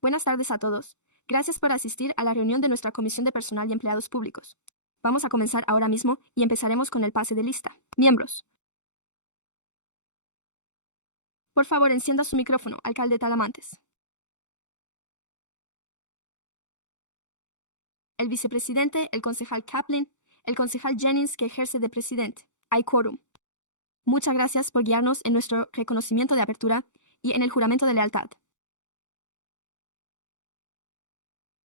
Buenas tardes a todos. Gracias por asistir a la reunión de nuestra Comisión de Personal y Empleados Públicos. Vamos a comenzar ahora mismo y empezaremos con el pase de lista. Miembros. Por favor, encienda su micrófono, alcalde Talamantes. El vicepresidente, el concejal Kaplan, el concejal Jennings, que ejerce de presidente. Hay quórum. Muchas gracias por guiarnos en nuestro reconocimiento de apertura y en el juramento de lealtad.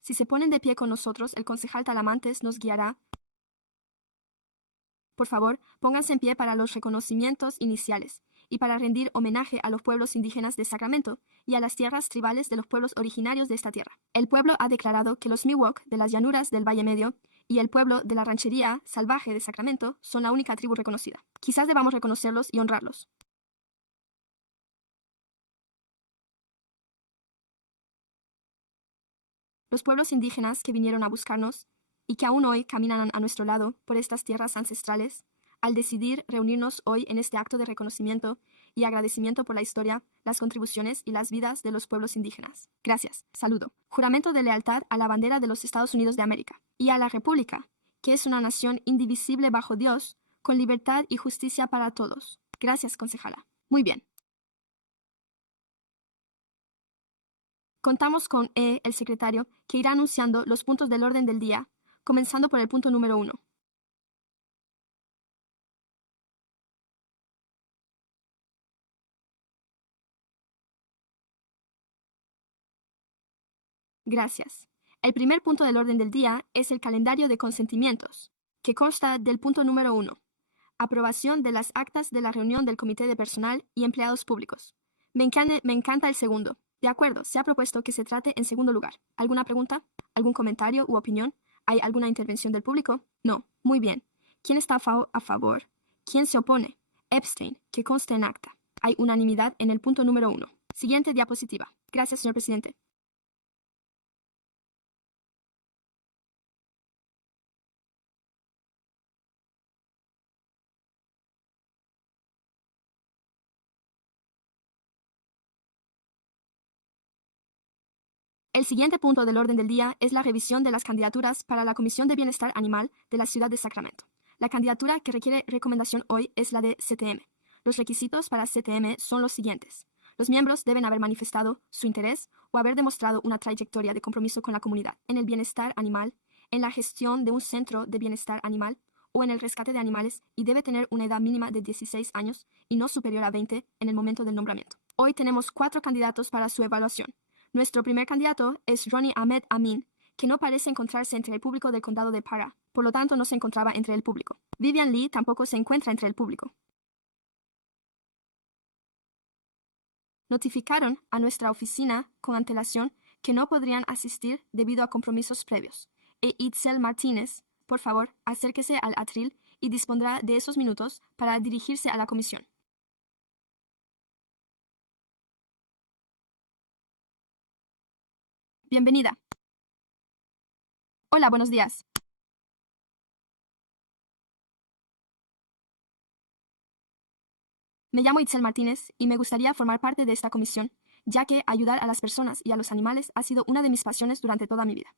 Si se ponen de pie con nosotros, el concejal Talamantes nos guiará. Por favor, pónganse en pie para los reconocimientos iniciales y para rendir homenaje a los pueblos indígenas de Sacramento y a las tierras tribales de los pueblos originarios de esta tierra. El pueblo ha declarado que los Miwok de las llanuras del Valle Medio y el pueblo de la ranchería salvaje de Sacramento son la única tribu reconocida. Quizás debamos reconocerlos y honrarlos. Los pueblos indígenas que vinieron a buscarnos y que aún hoy caminan a nuestro lado por estas tierras ancestrales, al decidir reunirnos hoy en este acto de reconocimiento y agradecimiento por la historia, las contribuciones y las vidas de los pueblos indígenas. Gracias. Saludo. Juramento de lealtad a la bandera de los Estados Unidos de América y a la República, que es una nación indivisible bajo Dios, con libertad y justicia para todos. Gracias, concejala. Muy bien. Contamos con el secretario, que irá anunciando los puntos del orden del día, comenzando por el punto número 1. Gracias. El primer punto del orden del día es el calendario de consentimientos, que consta del punto número 1. Aprobación de las actas de la reunión del Comité de Personal y Empleados Públicos. Me encanta el segundo. De acuerdo, se ha propuesto que se trate en segundo lugar. ¿Alguna pregunta? ¿Algún comentario u opinión? ¿Hay alguna intervención del público? No. Muy bien. ¿Quién está a favor? ¿Quién se opone? Abstain, que conste en acta. Hay unanimidad en el punto número 1. Siguiente diapositiva. Gracias, señor presidente. El siguiente punto del orden del día es la revisión de las candidaturas para la Comisión de Bienestar Animal de la ciudad de Sacramento. La candidatura que requiere recomendación hoy es la de CTM. Los requisitos para CTM son los siguientes. Los miembros deben haber manifestado su interés o haber demostrado una trayectoria de compromiso con la comunidad en el bienestar animal, en la gestión de un centro de bienestar animal o en el rescate de animales y debe tener una edad mínima de 16 años y no superior a 20 en el momento del nombramiento. Hoy tenemos 4 candidatos para su evaluación. Nuestro primer candidato es Ronnie Ahmed Amin, que no parece encontrarse entre el público del condado de Parra, por lo tanto no se encontraba entre el público. Vivian Lee tampoco se encuentra entre el público. Notificaron a nuestra oficina con antelación que no podrían asistir debido a compromisos previos. Itzel Martínez, por favor, acérquese al atril y dispondrá de esos minutos para dirigirse a la comisión. Bienvenida. Hola, buenos días. Me llamo Itzel Martínez y me gustaría formar parte de esta comisión, ya que ayudar a las personas y a los animales ha sido una de mis pasiones durante toda mi vida.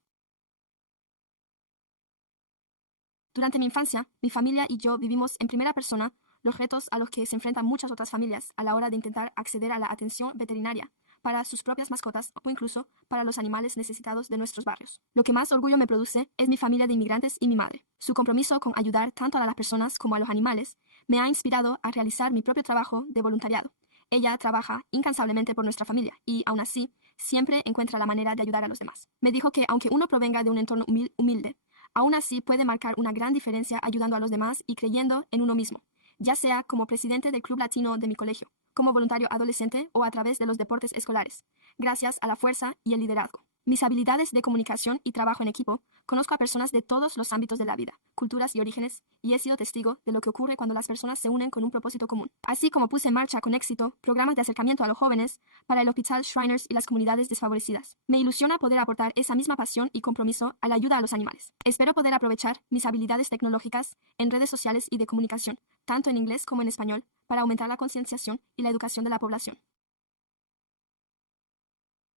Durante mi infancia, mi familia y yo vivimos en primera persona los retos a los que se enfrentan muchas otras familias a la hora de intentar acceder a la atención veterinaria para sus propias mascotas o incluso para los animales necesitados de nuestros barrios. Lo que más orgullo me produce es mi familia de inmigrantes y mi madre. Su compromiso con ayudar tanto a las personas como a los animales me ha inspirado a realizar mi propio trabajo de voluntariado. Ella trabaja incansablemente por nuestra familia y, aún así, siempre encuentra la manera de ayudar a los demás. Me dijo que aunque uno provenga de un entorno humilde, aún así puede marcar una gran diferencia ayudando a los demás y creyendo en uno mismo, ya sea como presidente del club latino de mi colegio, como voluntario adolescente o a través de los deportes escolares, gracias a la fuerza y el liderazgo. Mis habilidades de comunicación y trabajo en equipo, conozco a personas de todos los ámbitos de la vida, culturas y orígenes, y he sido testigo de lo que ocurre cuando las personas se unen con un propósito común. Así como puse en marcha con éxito programas de acercamiento a los jóvenes para el Hospital Shriners y las comunidades desfavorecidas. Me ilusiona poder aportar esa misma pasión y compromiso a la ayuda a los animales. Espero poder aprovechar mis habilidades tecnológicas en redes sociales y de comunicación, tanto en inglés como en español, para aumentar la concienciación y la educación de la población.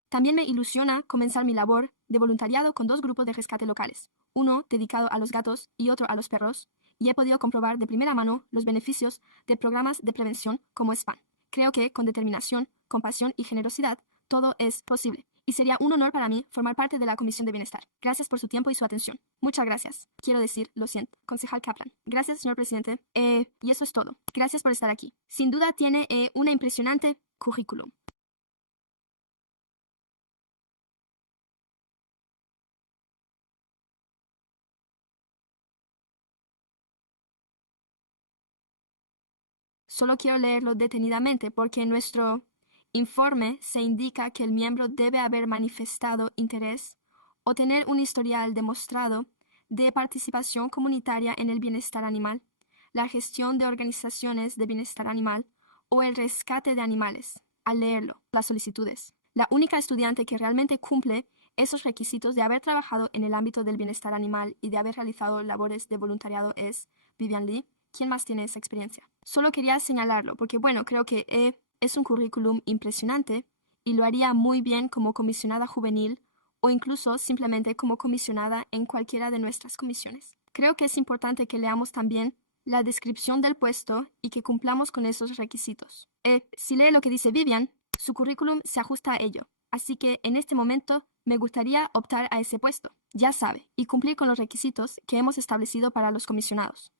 También me ilusiona comenzar mi labor de voluntariado con 2 grupos de rescate locales, uno dedicado a los gatos y otro a los perros, y he podido comprobar de primera mano los beneficios de programas de prevención como SPAN. Creo que con determinación, compasión y generosidad, todo es posible. Y sería un honor para mí formar parte de la Comisión de Bienestar. Gracias por su tiempo y su atención. Muchas gracias. Quiero decir, lo siento. Concejal Kaplan. Gracias, señor presidente. Y eso es todo. Gracias por estar aquí. Sin duda tiene una impresionante currículum. Solo quiero leerlo detenidamente porque en nuestro informe se indica que el miembro debe haber manifestado interés o tener un historial demostrado de participación comunitaria en el bienestar animal, la gestión de organizaciones de bienestar animal o el rescate de animales. Al leerlo, las solicitudes. La única estudiante que realmente cumple esos requisitos de haber trabajado en el ámbito del bienestar animal y de haber realizado labores de voluntariado es Vivian Lee. ¿Quién más tiene esa experiencia? Solo quería señalarlo porque, bueno, creo que es un currículum impresionante y lo haría muy bien como comisionada juvenil o incluso simplemente como comisionada en cualquiera de nuestras comisiones. Creo que es importante que leamos también la descripción del puesto y que cumplamos con esos requisitos. Si lee lo que dice Vivian, su currículum se ajusta a ello. Así que en este momento me gustaría optar a ese puesto, ya sabe, y cumplir con los requisitos que hemos establecido para los comisionados.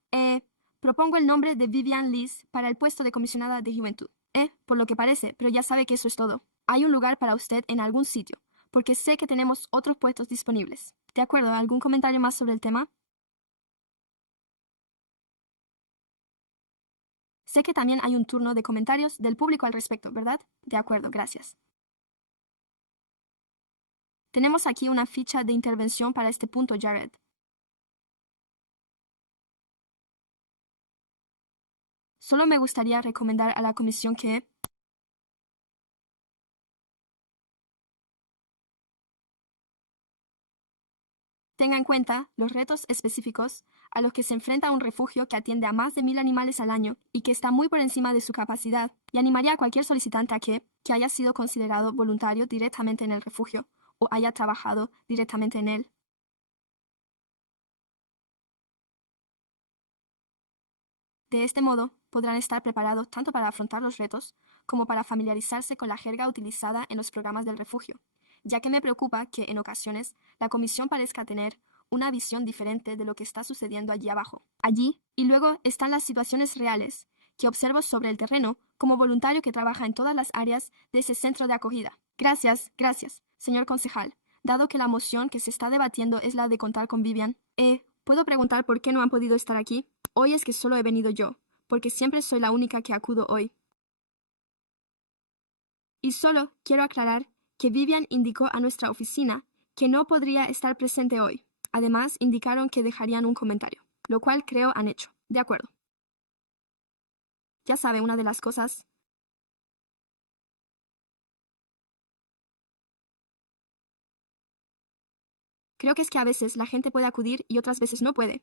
Propongo el nombre de Vivian Lees para el puesto de comisionada de juventud. Por lo que parece, pero ya sabe que eso es todo. Hay un lugar para usted en algún sitio, porque sé que tenemos otros puestos disponibles. ¿De acuerdo? ¿Algún comentario más sobre el tema? Sé que también hay un turno de comentarios del público al respecto, ¿verdad? De acuerdo, gracias. Tenemos aquí una ficha de intervención para este punto, Jared. Solo me gustaría recomendar a la comisión que tenga en cuenta los retos específicos a los que se enfrenta un refugio que atiende a más de 1000 animales al año y que está muy por encima de su capacidad, y animaría a cualquier solicitante a que haya sido considerado voluntario directamente en el refugio o haya trabajado directamente en él. De este modo, podrán estar preparados tanto para afrontar los retos como para familiarizarse con la jerga utilizada en los programas del refugio, ya que me preocupa que en ocasiones la comisión parezca tener una visión diferente de lo que está sucediendo allí abajo. Allí, y luego están las situaciones reales que observo sobre el terreno como voluntario que trabaja en todas las áreas de ese centro de acogida. Gracias, señor concejal. Dado que la moción que se está debatiendo es la de contar con Vivian, ¿puedo preguntar por qué no han podido estar aquí? Hoy es que solo he venido yo, porque siempre soy la única que acudo hoy. Y solo quiero aclarar que Vivian indicó a nuestra oficina que no podría estar presente hoy. Además, indicaron que dejarían un comentario, lo cual creo han hecho. De acuerdo. Ya sabe, una de las cosas... Creo que es que a veces la gente puede acudir y otras veces no puede.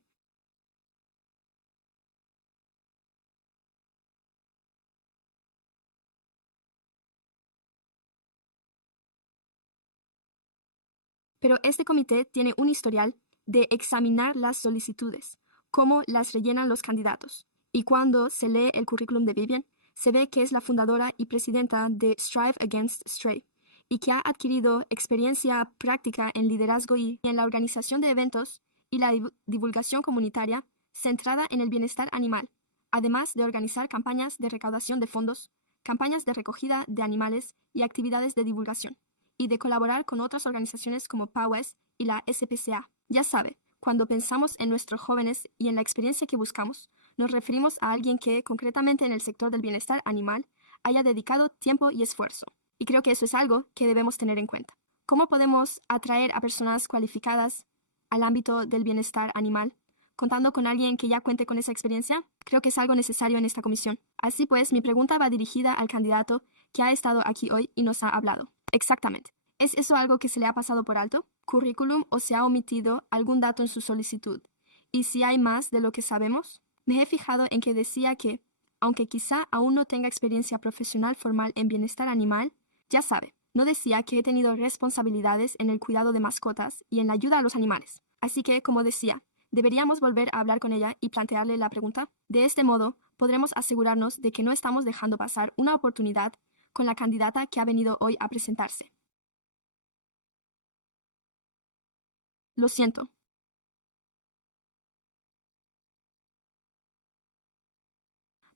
Pero este comité tiene un historial de examinar las solicitudes, cómo las rellenan los candidatos. Y cuando se lee el currículum de Vivian, se ve que es la fundadora y presidenta de Strive Against Stray y que ha adquirido experiencia práctica en liderazgo y en la organización de eventos y la divulgación comunitaria centrada en el bienestar animal, además de organizar campañas de recaudación de fondos, campañas de recogida de animales y actividades de divulgación, y de colaborar con otras organizaciones como PAWES y la SPCA. Ya sabe, cuando pensamos en nuestros jóvenes y en la experiencia que buscamos, nos referimos a alguien que, concretamente en el sector del bienestar animal, haya dedicado tiempo y esfuerzo. Y creo que eso es algo que debemos tener en cuenta. ¿Cómo podemos atraer a personas cualificadas al ámbito del bienestar animal? Contando con alguien que ya cuente con esa experiencia, creo que es algo necesario en esta comisión. Así pues, mi pregunta va dirigida al candidato que ha estado aquí hoy y nos ha hablado. Exactamente. ¿Es eso algo que se le ha pasado por alto? ¿Currículum o se ha omitido algún dato en su solicitud? ¿Y si hay más de lo que sabemos? Me he fijado en que decía que, aunque quizá aún no tenga experiencia profesional formal en bienestar animal, ya sabe, no decía que he tenido responsabilidades en el cuidado de mascotas y en la ayuda a los animales. Así que, como decía, deberíamos volver a hablar con ella y plantearle la pregunta. De este modo, podremos asegurarnos de que no estamos dejando pasar una oportunidad con la candidata que ha venido hoy a presentarse. Lo siento.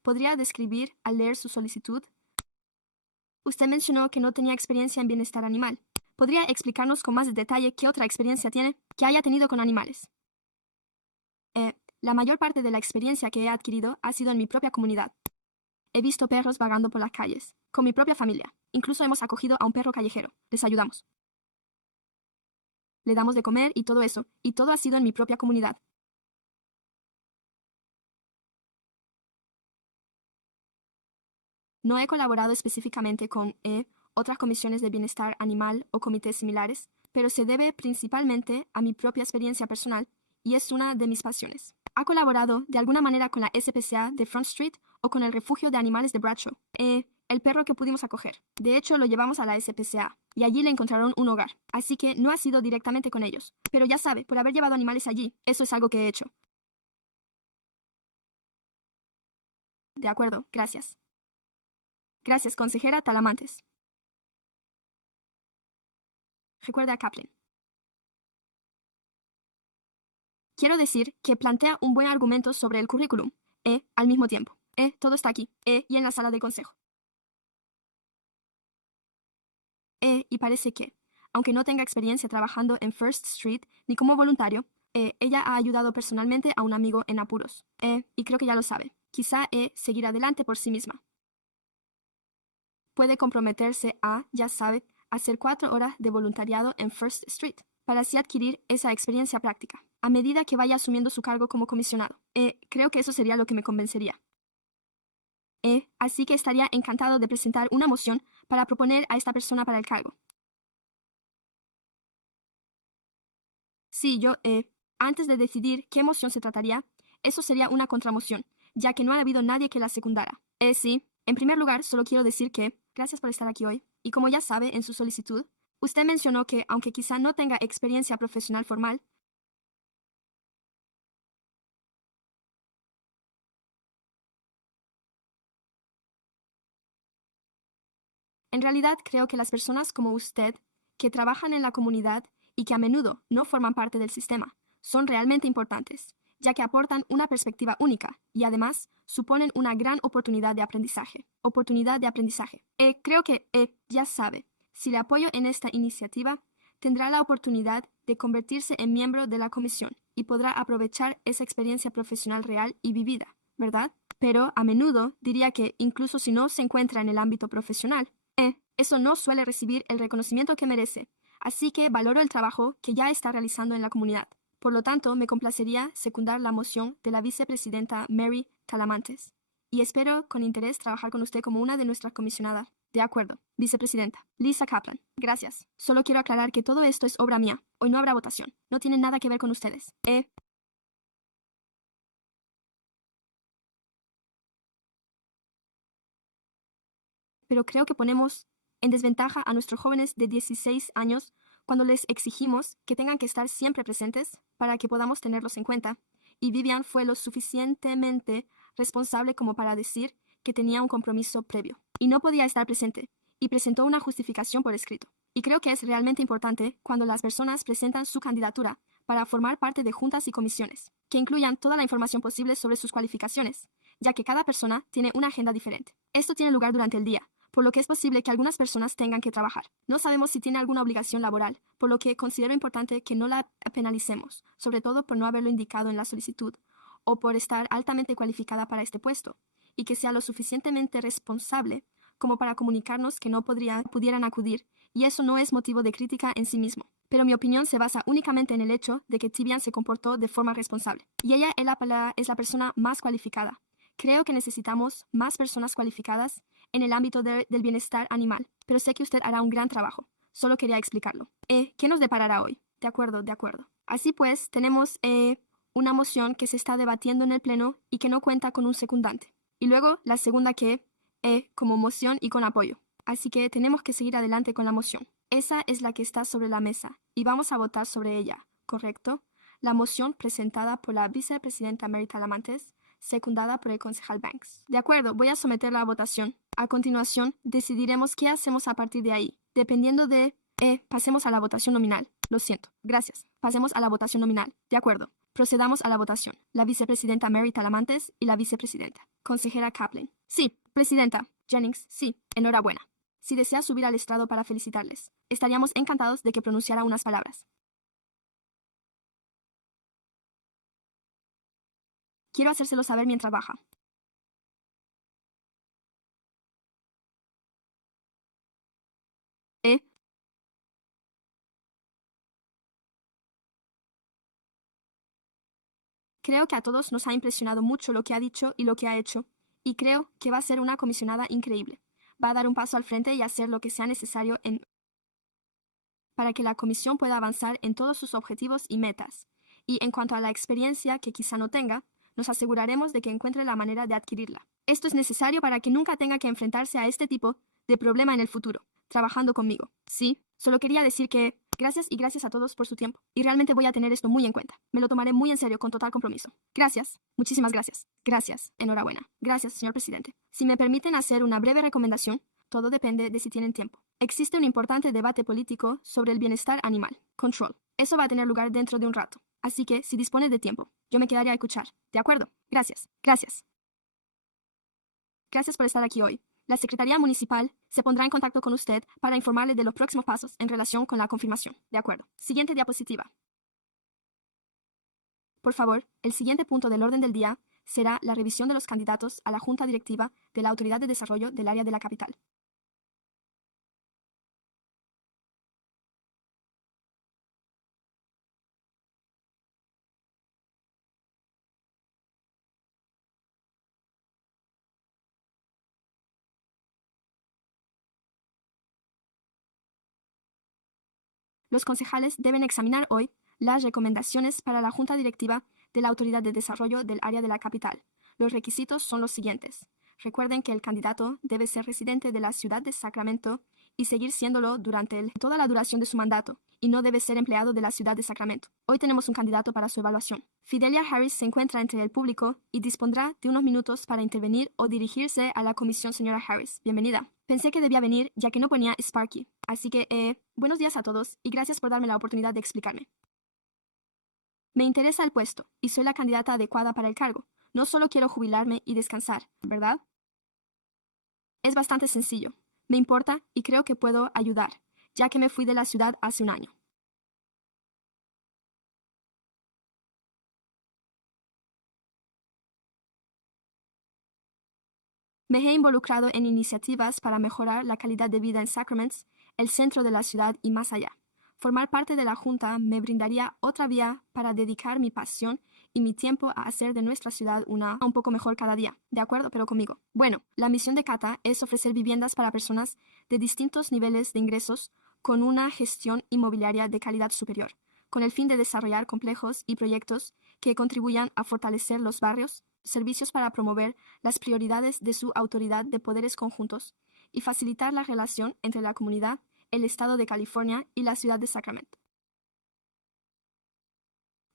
¿Podría describir al leer su solicitud? Usted mencionó que no tenía experiencia en bienestar animal. ¿Podría explicarnos con más detalle qué otra experiencia tiene que haya tenido con animales? La mayor parte de la experiencia que he adquirido ha sido en mi propia comunidad. He visto perros vagando por las calles, con mi propia familia. Incluso hemos acogido a un perro callejero. Les ayudamos. Le damos de comer y todo eso, y todo ha sido en mi propia comunidad. No he colaborado específicamente con otras comisiones de bienestar animal o comités similares, pero se debe principalmente a mi propia experiencia personal y es una de mis pasiones. ¿Ha colaborado de alguna manera con la SPCA de Front Street o con el refugio de animales de Bradshaw? El perro que pudimos acoger. De hecho, lo llevamos a la SPCA y allí le encontraron un hogar, así que no ha sido directamente con ellos. Pero ya sabe, por haber llevado animales allí, eso es algo que he hecho. De acuerdo, gracias. Gracias, consejera Talamantes. Recuerda a Kaplan. Quiero decir que plantea un buen argumento sobre el currículum. Al mismo tiempo. Todo está aquí. Y en la sala del consejo. Y parece que, aunque no tenga experiencia trabajando en First Street ni como voluntario, ella ha ayudado personalmente a un amigo en apuros. Y creo que ya lo sabe. Quizá seguir adelante por sí misma. Puede comprometerse a, ya sabe, hacer 4 horas de voluntariado en First Street, para así adquirir esa experiencia práctica, a medida que vaya asumiendo su cargo como comisionado. Creo que eso sería lo que me convencería. Así que estaría encantado de presentar una moción para proponer a esta persona para el cargo. Sí, antes de decidir qué moción se trataría, eso sería una contramoción, ya que no ha habido nadie que la secundara. Sí, en primer lugar, solo quiero decir que, gracias por estar aquí hoy, y como ya sabe en su solicitud, usted mencionó que, aunque quizá no tenga experiencia profesional formal, en realidad creo que las personas como usted, que trabajan en la comunidad y que a menudo no forman parte del sistema, son realmente importantes, ya que aportan una perspectiva única y además suponen una gran oportunidad de aprendizaje. Creo que, ya sabe, si le apoyo en esta iniciativa, tendrá la oportunidad de convertirse en miembro de la comisión y podrá aprovechar esa experiencia profesional real y vivida, ¿verdad? Pero a menudo diría que, incluso si no se encuentra en el ámbito profesional, eso no suele recibir el reconocimiento que merece, así que valoro el trabajo que ya está realizando en la comunidad. Por lo tanto, me complacería secundar la moción de la vicepresidenta Mary Talamantes, y espero con interés trabajar con usted como una de nuestras comisionadas. De acuerdo, vicepresidenta. Lisa Kaplan. Gracias. Solo quiero aclarar que todo esto es obra mía. Hoy no habrá votación. No tiene nada que ver con ustedes. Pero creo que ponemos en desventaja a nuestros jóvenes de 16 años cuando les exigimos que tengan que estar siempre presentes para que podamos tenerlos en cuenta. Y Vivian fue lo suficientemente responsable como para decir que tenía un compromiso previo y no podía estar presente, y presentó una justificación por escrito. Y creo que es realmente importante cuando las personas presentan su candidatura para formar parte de juntas y comisiones, que incluyan toda la información posible sobre sus cualificaciones, ya que cada persona tiene una agenda diferente. Esto tiene lugar durante el día, por lo que es posible que algunas personas tengan que trabajar. No sabemos si tiene alguna obligación laboral, por lo que considero importante que no la penalicemos, sobre todo por no haberlo indicado en la solicitud, o por estar altamente cualificada para este puesto, y que sea lo suficientemente responsable como para comunicarnos que no pudieran acudir, y eso no es motivo de crítica en sí mismo. Pero mi opinión se basa únicamente en el hecho de que Tibian se comportó de forma responsable, y ella es la persona más cualificada. Creo que necesitamos más personas cualificadas en el ámbito del bienestar animal, pero sé que usted hará un gran trabajo. Solo quería explicarlo. ¿Qué nos deparará hoy? De acuerdo, de acuerdo. Así pues, tenemos una moción que se está debatiendo en el Pleno y que no cuenta con un secundante. Y luego la segunda que, como moción y con apoyo. así que tenemos que seguir adelante con la moción. Esa es la que está sobre la mesa, y vamos a votar sobre ella, ¿correcto? La moción presentada por la vicepresidenta Mary Talamantes, secundada por el concejal Banks. De acuerdo, voy a someterla a votación. A continuación, decidiremos qué hacemos a partir de ahí, dependiendo de... pasemos a la votación nominal. Lo siento. Gracias. Pasemos a la votación nominal. De acuerdo. Procedamos a la votación. La vicepresidenta Mary Talamantes y la vicepresidenta. Consejera Kaplan. Sí. Presidenta Jennings. Sí. Enhorabuena. Si desea subir al estrado para felicitarles, estaríamos encantados de que pronunciara unas palabras. Quiero hacérselo saber mientras baja. Creo que a todos nos ha impresionado mucho lo que ha dicho y lo que ha hecho, y creo que va a ser una comisionada increíble. Va a dar un paso al frente y hacer lo que sea necesario para que la comisión pueda avanzar en todos sus objetivos y metas. Y en cuanto a la experiencia que quizá no tenga, nos aseguraremos de que encuentre la manera de adquirirla. Esto es necesario para que nunca tenga que enfrentarse a este tipo de problema en el futuro, trabajando conmigo. Sí, solo quería decir que gracias y gracias a todos por su tiempo. Y realmente voy a tener esto muy en cuenta. Me lo tomaré muy en serio, con total compromiso. Gracias. Muchísimas gracias. Gracias. Enhorabuena. Gracias, señor presidente. Si me permiten hacer una breve recomendación, todo depende de si tienen tiempo. Existe un importante debate político sobre el bienestar animal. Control. Eso va a tener lugar dentro de un rato. Así que, si dispone de tiempo, yo me quedaré a escuchar. ¿De acuerdo? Gracias. Gracias. Gracias por estar aquí hoy. La Secretaría Municipal se pondrá en contacto con usted para informarle de los próximos pasos en relación con la confirmación. De acuerdo. Siguiente diapositiva. Por favor, el siguiente punto del orden del día será la revisión de los candidatos a la Junta Directiva de la Autoridad de Desarrollo del Área de la Capital. Los concejales deben examinar hoy las recomendaciones para la Junta Directiva de la Autoridad de Desarrollo del Área de la Capital. Los requisitos son los siguientes. Recuerden que el candidato debe ser residente de la ciudad de Sacramento y seguir siéndolo durante toda la duración de su mandato, y no debe ser empleado de la ciudad de Sacramento. Hoy tenemos un candidato para su evaluación. Fidelia Harris se encuentra entre el público y dispondrá de unos minutos para intervenir o dirigirse a la comisión. Señora Harris, bienvenida. Pensé que debía venir ya que no ponía Sparky. Así que, buenos días a todos y gracias por darme la oportunidad de explicarme. Me interesa el puesto y soy la candidata adecuada para el cargo. No solo quiero jubilarme y descansar, ¿verdad? Es bastante sencillo. Me importa y creo que puedo ayudar, ya que me fui de la ciudad hace un año. Me he involucrado en iniciativas para mejorar la calidad de vida en Sacramento, el centro de la ciudad y más allá. Formar parte de la Junta me brindaría otra vía para dedicar mi pasión y mi tiempo a hacer de nuestra ciudad un poco mejor cada día. ¿De acuerdo? Pero conmigo. Bueno, la misión de CATA es ofrecer viviendas para personas de distintos niveles de ingresos con una gestión inmobiliaria de calidad superior, con el fin de desarrollar complejos y proyectos que contribuyan a fortalecer los barrios, servicios para promover las prioridades de su autoridad de poderes conjuntos y facilitar la relación entre la comunidad, el estado de California y la ciudad de Sacramento.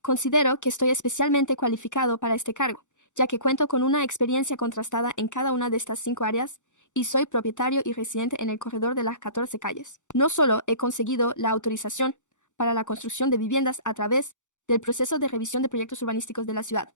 Considero que estoy especialmente cualificado para este cargo, ya que cuento con una experiencia contrastada en cada una de estas 5 áreas y soy propietario y residente en el corredor de las 14 calles. No solo he conseguido la autorización para la construcción de viviendas a través del proceso de revisión de proyectos urbanísticos de la ciudad.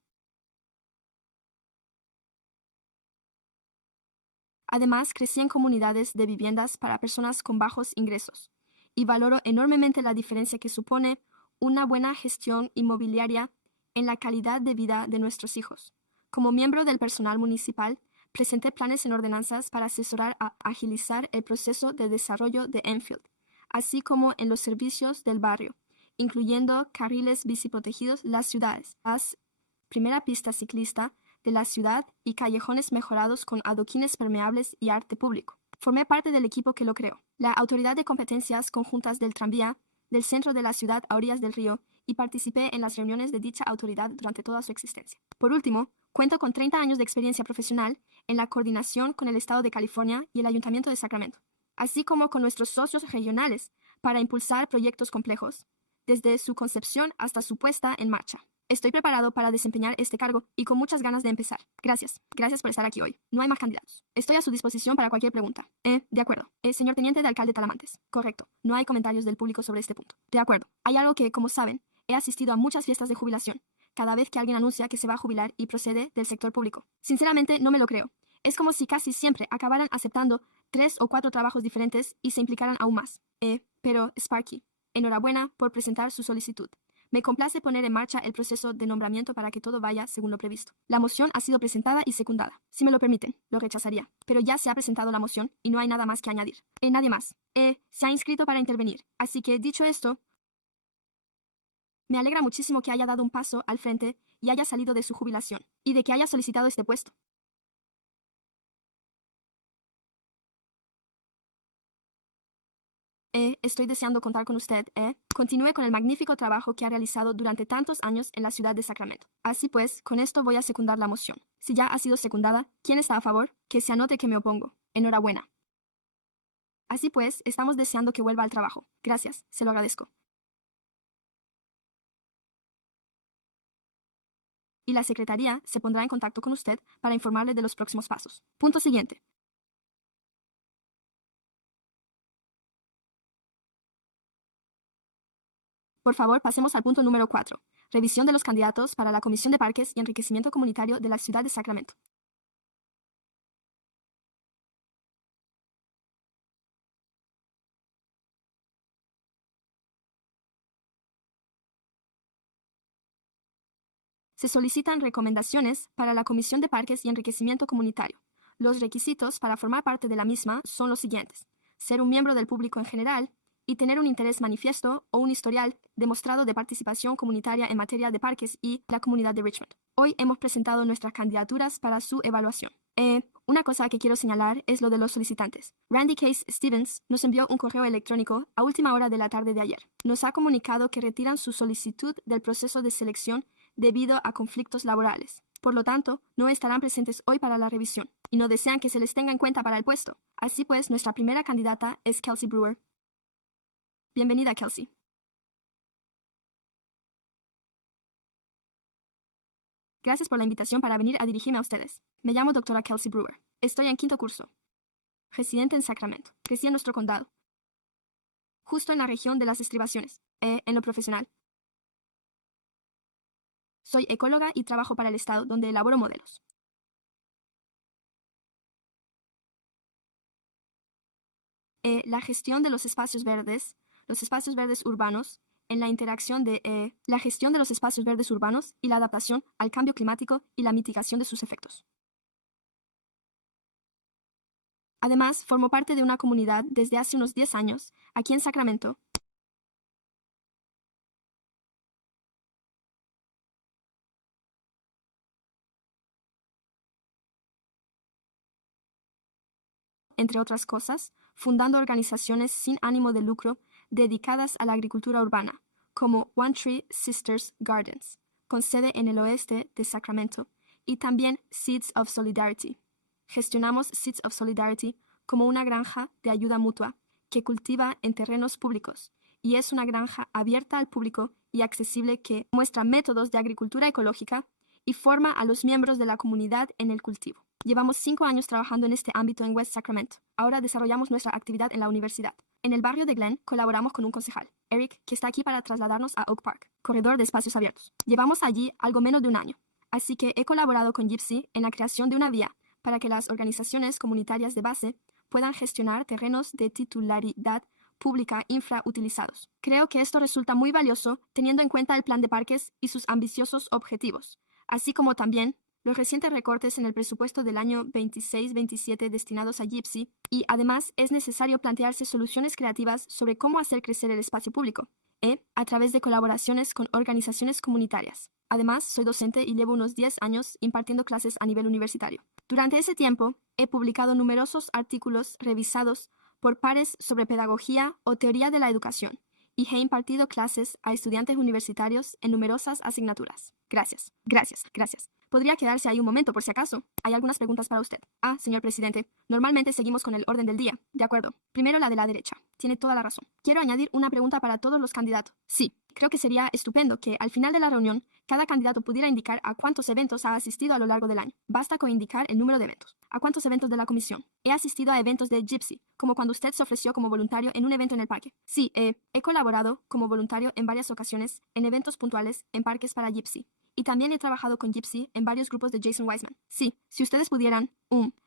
Además, crecí en comunidades de viviendas para personas con bajos ingresos y valoro enormemente la diferencia que supone una buena gestión inmobiliaria en la calidad de vida de nuestros hijos. Como miembro del personal municipal, presenté planes en ordenanzas para asesorar a agilizar el proceso de desarrollo de Enfield, así como en los servicios del barrio, incluyendo carriles bici protegidos, las ciudades, primera pista ciclista de la ciudad y callejones mejorados con adoquines permeables y arte público. Formé parte del equipo que lo creó, la Autoridad de Competencias Conjuntas del Tranvía del centro de la ciudad a orillas del río, y participé en las reuniones de dicha autoridad durante toda su existencia. Por último, cuento con 30 años de experiencia profesional en la coordinación con el Estado de California y el Ayuntamiento de Sacramento, así como con nuestros socios regionales, para impulsar proyectos complejos, desde su concepción hasta su puesta en marcha. Estoy preparado para desempeñar este cargo y con muchas ganas de empezar. Gracias. Gracias por estar aquí hoy. No hay más candidatos. Estoy a su disposición para cualquier pregunta. De acuerdo. Señor teniente de alcalde Talamantes. Correcto. No hay comentarios del público sobre este punto. De acuerdo. Hay algo que, como saben, he asistido a muchas fiestas de jubilación, cada vez que alguien anuncia que se va a jubilar y procede del sector público. Sinceramente, no me lo creo. Es como si casi siempre acabaran aceptando 3 o 4 trabajos diferentes y se implicaran aún más. Pero, Sparky, enhorabuena por presentar su solicitud. Me complace poner en marcha el proceso de nombramiento para que todo vaya según lo previsto. La moción ha sido presentada y secundada. Si me lo permiten, lo rechazaría. Pero ya se ha presentado la moción y no hay nada más que añadir. Nadie más. Se ha inscrito para intervenir. Así que, dicho esto, me alegra muchísimo que haya dado un paso al frente y haya salido de su jubilación, y de que haya solicitado este puesto. Estoy deseando contar con usted, Continúe con el magnífico trabajo que ha realizado durante tantos años en la ciudad de Sacramento. Así pues, con esto voy a secundar la moción. Si ya ha sido secundada, ¿quién está a favor? Que se anote que me opongo. Enhorabuena. Así pues, estamos deseando que vuelva al trabajo. Gracias, se lo agradezco. Y la secretaría se pondrá en contacto con usted para informarle de los próximos pasos. Punto siguiente. Por favor, pasemos al punto número 4. Revisión de los candidatos para la Comisión de Parques y Enriquecimiento Comunitario de la ciudad de Sacramento. Se solicitan recomendaciones para la Comisión de Parques y Enriquecimiento Comunitario. Los requisitos para formar parte de la misma son los siguientes: ser un miembro del público en general y tener un interés manifiesto o un historial demostrado de participación comunitaria en materia de parques y la comunidad de Richmond. Hoy hemos presentado nuestras candidaturas para su evaluación. Una cosa que quiero señalar es lo de los solicitantes. Randy Case Stevens nos envió un correo electrónico a última hora de la tarde de ayer. Nos ha comunicado que retiran su solicitud del proceso de selección debido a conflictos laborales. Por lo tanto, no estarán presentes hoy para la revisión y no desean que se les tenga en cuenta para el puesto. Así pues, nuestra primera candidata es Kelsey Brewer. Bienvenida, Kelsey. Gracias por la invitación para venir a dirigirme a ustedes. Me llamo doctora Kelsey Brewer. Estoy en 5º curso. Residente en Sacramento. Crecí en nuestro condado, justo en la región de las estribaciones. En lo profesional, soy ecóloga y trabajo para el estado, donde elaboro modelos. La gestión de los espacios verdes urbanos, en la interacción de la gestión de los espacios verdes urbanos y la adaptación al cambio climático y la mitigación de sus efectos. Además, formo parte de una comunidad desde hace unos 10 años, aquí en Sacramento, entre otras cosas, fundando organizaciones sin ánimo de lucro dedicadas a la agricultura urbana, como One Tree Sisters Gardens, con sede en el oeste de Sacramento, y también Seeds of Solidarity. Gestionamos Seeds of Solidarity como una granja de ayuda mutua que cultiva en terrenos públicos, y es una granja abierta al público y accesible que muestra métodos de agricultura ecológica y forma a los miembros de la comunidad en el cultivo. Llevamos 5 años trabajando en este ámbito en West Sacramento. Ahora desarrollamos nuestra actividad en la universidad. En el barrio de Glen colaboramos con un concejal, Eric, que está aquí para trasladarnos a Oak Park, corredor de espacios abiertos. Llevamos allí algo menos de un año, así que he colaborado con Gypsy en la creación de una vía para que las organizaciones comunitarias de base puedan gestionar terrenos de titularidad pública infrautilizados. Creo que esto resulta muy valioso teniendo en cuenta el plan de parques y sus ambiciosos objetivos, así como también los recientes recortes en el presupuesto del año 26-27 destinados a Gypsy, y además es necesario plantearse soluciones creativas sobre cómo hacer crecer el espacio público, a través de colaboraciones con organizaciones comunitarias. Además, soy docente y llevo unos 10 años impartiendo clases a nivel universitario. Durante ese tiempo, he publicado numerosos artículos revisados por pares sobre pedagogía o teoría de la educación, y he impartido clases a estudiantes universitarios en numerosas asignaturas. Gracias, gracias, gracias. Podría quedarse ahí un momento por si acaso. Hay algunas preguntas para usted. Señor presidente, normalmente seguimos con el orden del día. De acuerdo. Primero la de la derecha. Tiene toda la razón. Quiero añadir una pregunta para todos los candidatos. Sí, creo que sería estupendo que al final de la reunión cada candidato pudiera indicar a cuántos eventos ha asistido a lo largo del año. Basta con indicar el número de eventos. ¿A cuántos eventos de la comisión? He asistido a eventos de Gypsy, como cuando usted se ofreció como voluntario en un evento en el parque. Sí, he colaborado como voluntario en varias ocasiones en eventos puntuales en parques para Gypsy. Y también he trabajado con Gypsy en varios grupos de Jason Wiseman. Sí, si ustedes pudieran,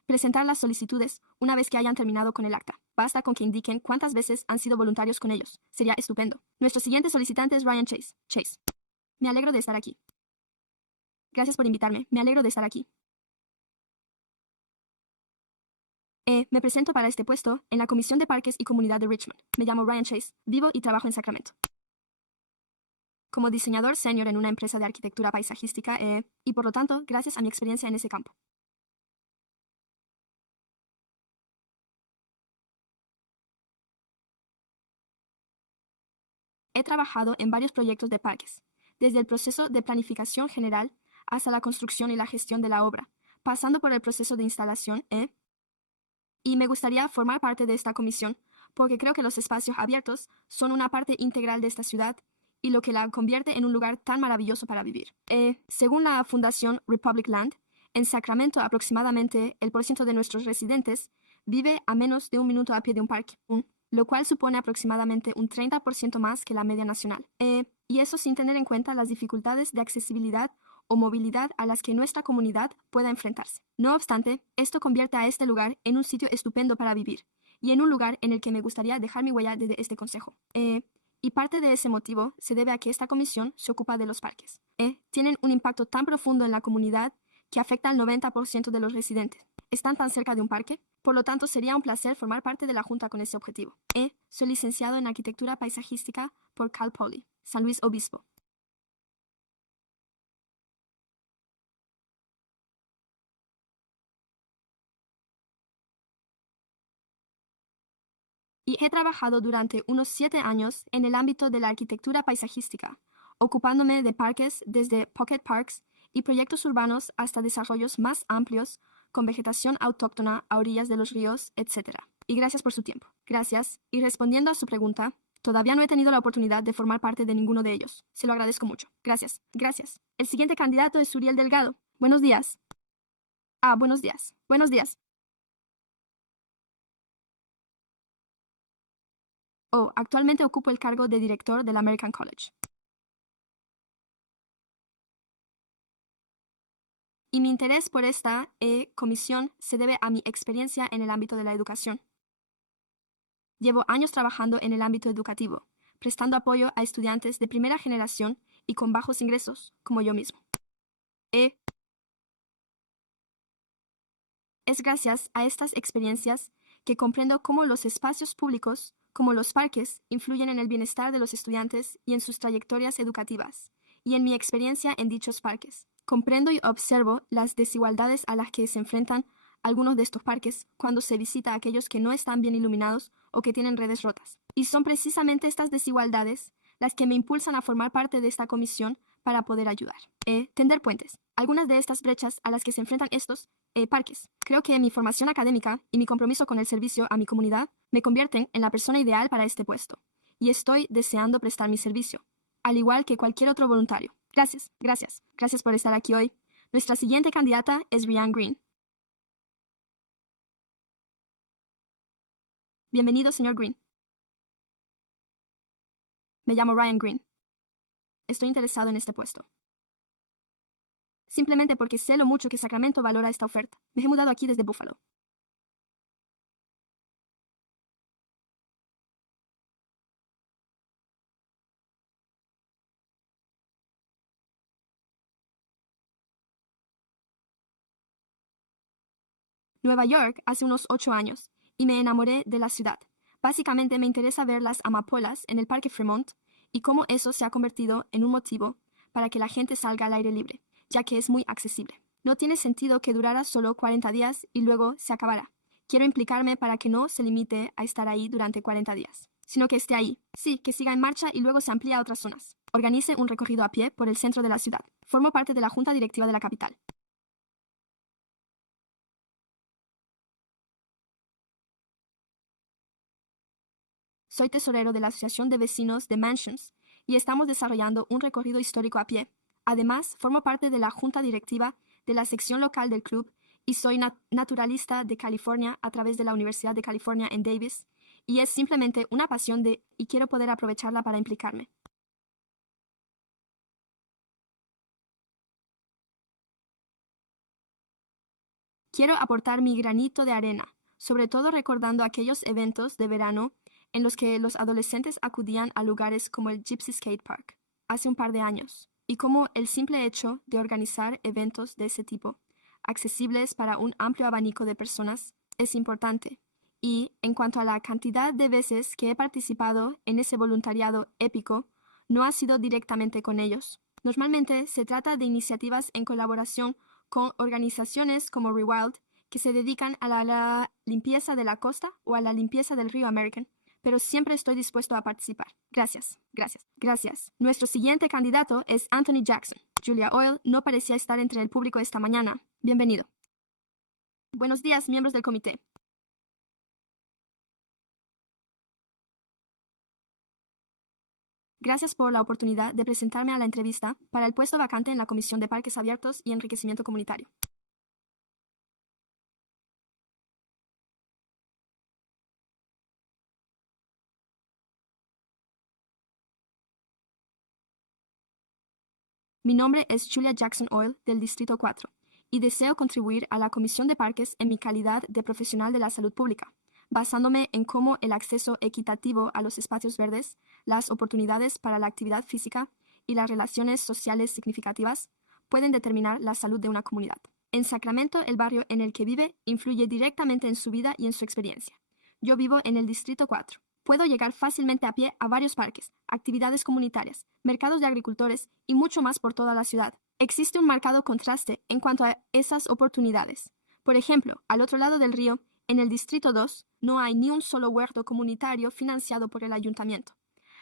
presentar las solicitudes una vez que hayan terminado con el acta. Basta con que indiquen cuántas veces han sido voluntarios con ellos. Sería estupendo. Nuestro siguiente solicitante es Ryan Chase. Chase. Me alegro de estar aquí. Gracias por invitarme. Me alegro de estar aquí. Me presento para este puesto en la Comisión de Parques y Comunidad de Richmond. Me llamo Ryan Chase. Vivo y trabajo en Sacramento. Como diseñador senior en una empresa de arquitectura paisajística y por lo tanto, gracias a mi experiencia en ese campo. He trabajado en varios proyectos de parques, desde el proceso de planificación general hasta la construcción y la gestión de la obra, pasando por el proceso de instalación y me gustaría formar parte de esta comisión porque creo que los espacios abiertos son una parte integral de esta ciudad y lo que la convierte en un lugar tan maravilloso para vivir. Según la Fundación Republic Land, en Sacramento aproximadamente el % de nuestros residentes vive a menos de un minuto a pie de un parque, lo cual supone aproximadamente un 30% más que la media nacional. Y eso sin tener en cuenta las dificultades de accesibilidad o movilidad a las que nuestra comunidad pueda enfrentarse. No obstante, esto convierte a este lugar en un sitio estupendo para vivir y en un lugar en el que me gustaría dejar mi huella desde este consejo. Y parte de ese motivo se debe a que esta comisión se ocupa de los parques. Tienen un impacto tan profundo en la comunidad que afecta al 90% de los residentes. ¿Están tan cerca de un parque? Por lo tanto, sería un placer formar parte de la Junta con ese objetivo. Soy licenciado en Arquitectura Paisajística por Cal Poly, San Luis Obispo. Y he trabajado durante unos 7 años en el ámbito de la arquitectura paisajística, ocupándome de parques desde pocket parks y proyectos urbanos hasta desarrollos más amplios con vegetación autóctona a orillas de los ríos, etc. Y gracias por su tiempo. Gracias. Y respondiendo a su pregunta, todavía no he tenido la oportunidad de formar parte de ninguno de ellos. Se lo agradezco mucho. Gracias. Gracias. El siguiente candidato es Uriel Delgado. Buenos días. Buenos días. Buenos días. Actualmente ocupo el cargo de director del American College. Y mi interés por esta comisión se debe a mi experiencia en el ámbito de la educación. Llevo años trabajando en el ámbito educativo, prestando apoyo a estudiantes de primera generación y con bajos ingresos, como yo mismo. Es gracias a estas experiencias que comprendo cómo los espacios públicos, como los parques, influyen en el bienestar de los estudiantes y en sus trayectorias educativas, y en mi experiencia en dichos parques. Comprendo y observo las desigualdades a las que se enfrentan algunos de estos parques cuando se visita a aquellos que no están bien iluminados o que tienen redes rotas. Y son precisamente estas desigualdades las que me impulsan a formar parte de esta comisión para poder ayudar. Tender puentes. Algunas de estas brechas a las que se enfrentan estos parques. Creo que mi formación académica y mi compromiso con el servicio a mi comunidad me convierten en la persona ideal para este puesto. Y estoy deseando prestar mi servicio, al igual que cualquier otro voluntario. Gracias, gracias. Gracias por estar aquí hoy. Nuestra siguiente candidata es Ryan Green. Bienvenido, señor Green. Me llamo Ryan Green. Estoy interesado en este puesto. Simplemente porque sé lo mucho que Sacramento valora esta oferta. Me he mudado aquí desde Buffalo. Nueva York hace unos 8 años y me enamoré de la ciudad. Básicamente me interesa ver las amapolas en el Parque Fremont y cómo eso se ha convertido en un motivo para que la gente salga al aire libre, ya que es muy accesible. No tiene sentido que durara solo 40 días y luego se acabara. Quiero implicarme para que no se limite a estar ahí durante 40 días. sino que esté ahí. Sí, que siga en marcha y luego se amplíe a otras zonas. Organice un recorrido a pie por el centro de la ciudad. Formo parte de la junta directiva de la capital. Soy tesorero de la Asociación de Vecinos de Mansions y estamos desarrollando un recorrido histórico a pie. Además, formo parte de la junta directiva de la sección local del club y soy naturalista de California a través de la Universidad de California en Davis, y es simplemente una pasión y quiero poder aprovecharla para implicarme. Quiero aportar mi granito de arena, sobre todo recordando aquellos eventos de verano en los que los adolescentes acudían a lugares como el Gypsy Skate Park hace un par de años, y cómo el simple hecho de organizar eventos de ese tipo, accesibles para un amplio abanico de personas, es importante. Y, en cuanto a la cantidad de veces que he participado en ese voluntariado épico, no ha sido directamente con ellos. Normalmente se trata de iniciativas en colaboración con organizaciones como Rewild, que se dedican a la limpieza de la costa o a la limpieza del río American, pero siempre estoy dispuesto a participar. Gracias, gracias, gracias. Nuestro siguiente candidato es Anthony Jackson. Julia Oil no parecía estar entre el público esta mañana. Bienvenido. Buenos días, miembros del comité. Gracias por la oportunidad de presentarme a la entrevista para el puesto vacante en la Comisión de Parques Abiertos y Enriquecimiento Comunitario. Mi nombre es Julia Jackson Oil del Distrito 4 y deseo contribuir a la Comisión de Parques en mi calidad de profesional de la salud pública, basándome en cómo el acceso equitativo a los espacios verdes, las oportunidades para la actividad física y las relaciones sociales significativas pueden determinar la salud de una comunidad. En Sacramento, el barrio en el que vive influye directamente en su vida y en su experiencia. Yo vivo en el Distrito 4. Puedo llegar fácilmente a pie a varios parques, actividades comunitarias, mercados de agricultores y mucho más por toda la ciudad. Existe un marcado contraste en cuanto a esas oportunidades. Por ejemplo, al otro lado del río, en el Distrito 2, no hay ni un solo huerto comunitario financiado por el ayuntamiento.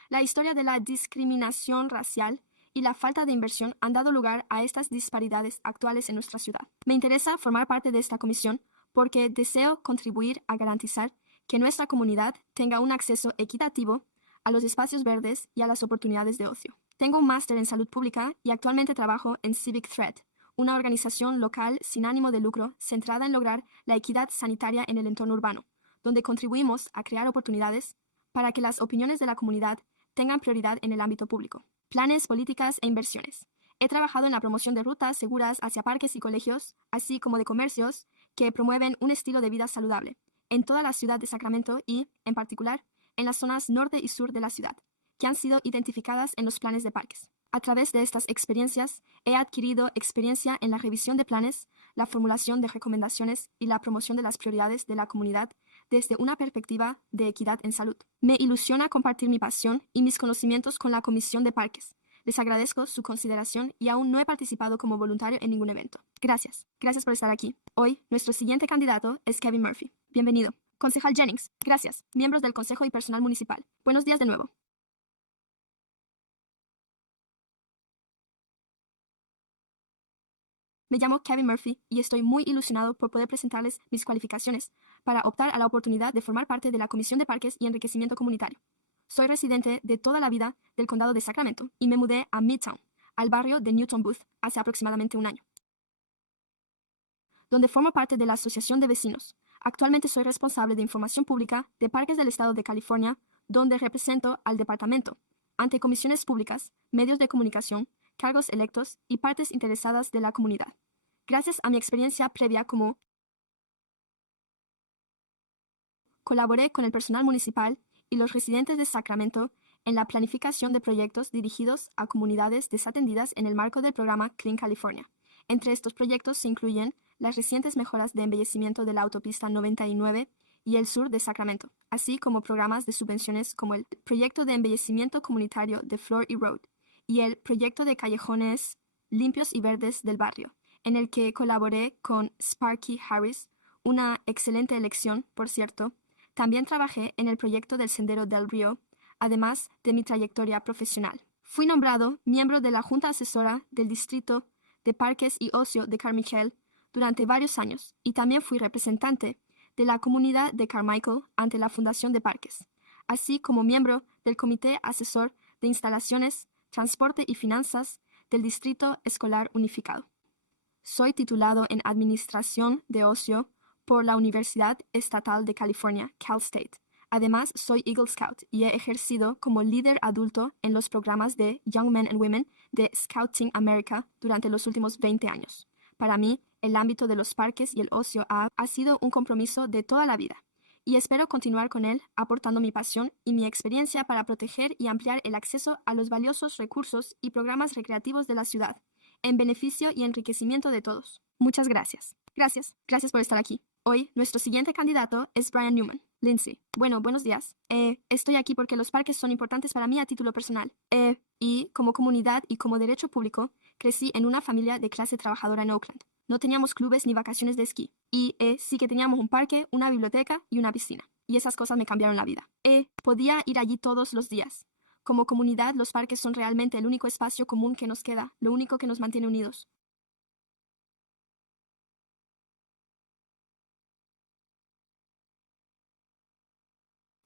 La historia de la discriminación racial y la falta de inversión han dado lugar a estas disparidades actuales en nuestra ciudad. Me interesa formar parte de esta comisión porque deseo contribuir a garantizar que nuestra comunidad tenga un acceso equitativo a los espacios verdes y a las oportunidades de ocio. Tengo un máster en salud pública y actualmente trabajo en Civic Thread, una organización local sin ánimo de lucro centrada en lograr la equidad sanitaria en el entorno urbano, donde contribuimos a crear oportunidades para que las opiniones de la comunidad tengan prioridad en el ámbito público. Planes, políticas e inversiones. He trabajado en la promoción de rutas seguras hacia parques y colegios, así como de comercios que promueven un estilo de vida saludable en toda la ciudad de Sacramento y, en particular, en las zonas norte y sur de la ciudad, que han sido identificadas en los planes de parques. A través de estas experiencias, he adquirido experiencia en la revisión de planes, la formulación de recomendaciones y la promoción de las prioridades de la comunidad desde una perspectiva de equidad en salud. Me ilusiona compartir mi pasión y mis conocimientos con la Comisión de Parques. Les agradezco su consideración y aún no he participado como voluntario en ningún evento. Gracias. Gracias por estar aquí. Hoy, nuestro siguiente candidato es Kevin Murphy. Bienvenido. Concejal Jennings. Gracias. Miembros del Consejo y personal municipal. Buenos días de nuevo. Me llamo Kevin Murphy y estoy muy ilusionado por poder presentarles mis cualificaciones para optar a la oportunidad de formar parte de la Comisión de Parques y Enriquecimiento Comunitario. Soy residente de toda la vida del condado de Sacramento y me mudé a Midtown, al barrio de Newton Booth, hace aproximadamente un año, donde formo parte de la Asociación de Vecinos. Actualmente soy responsable de información pública de Parques del Estado de California, donde represento al departamento ante comisiones públicas, medios de comunicación, cargos electos y partes interesadas de la comunidad. Gracias a mi experiencia previa como colaboré con el personal municipal y los residentes de Sacramento en la planificación de proyectos dirigidos a comunidades desatendidas en el marco del programa Clean California. Entre estos proyectos se incluyen las recientes mejoras de embellecimiento de la autopista 99 y el sur de Sacramento, así como programas de subvenciones como el proyecto de embellecimiento comunitario de Floor y Road y el proyecto de callejones limpios y verdes del barrio, en el que colaboré con Sparky Harris, una excelente elección, por cierto. También trabajé en el proyecto del Sendero del Río, además de mi trayectoria profesional. Fui nombrado miembro de la Junta Asesora del Distrito de Parques y Ocio de Carmichael durante varios años y también fui representante de la comunidad de Carmichael ante la Fundación de Parques, así como miembro del Comité Asesor de Instalaciones, Transporte y Finanzas del Distrito Escolar Unificado. Soy titulado en Administración de Ocio por la Universidad Estatal de California, Cal State. Además, soy Eagle Scout y he ejercido como líder adulto en los programas de Young Men and Women de Scouting America durante los últimos 20 años. Para mí, el ámbito de los parques y el ocio ha sido un compromiso de toda la vida, y espero continuar con él aportando mi pasión y mi experiencia para proteger y ampliar el acceso a los valiosos recursos y programas recreativos de la ciudad, en beneficio y enriquecimiento de todos. Muchas gracias. Gracias por estar aquí. Hoy, nuestro siguiente candidato es Brian Newman. Lindsay. Bueno, buenos días. Estoy aquí porque los parques son importantes para mí a título personal. Y como comunidad y como derecho público, crecí en una familia de clase trabajadora en Oakland. No teníamos clubes ni vacaciones de esquí. Y sí que teníamos un parque, una biblioteca y una piscina. Y esas cosas me cambiaron la vida. Podía ir allí todos los días. Como comunidad, los parques son realmente el único espacio común que nos queda, lo único que nos mantiene unidos.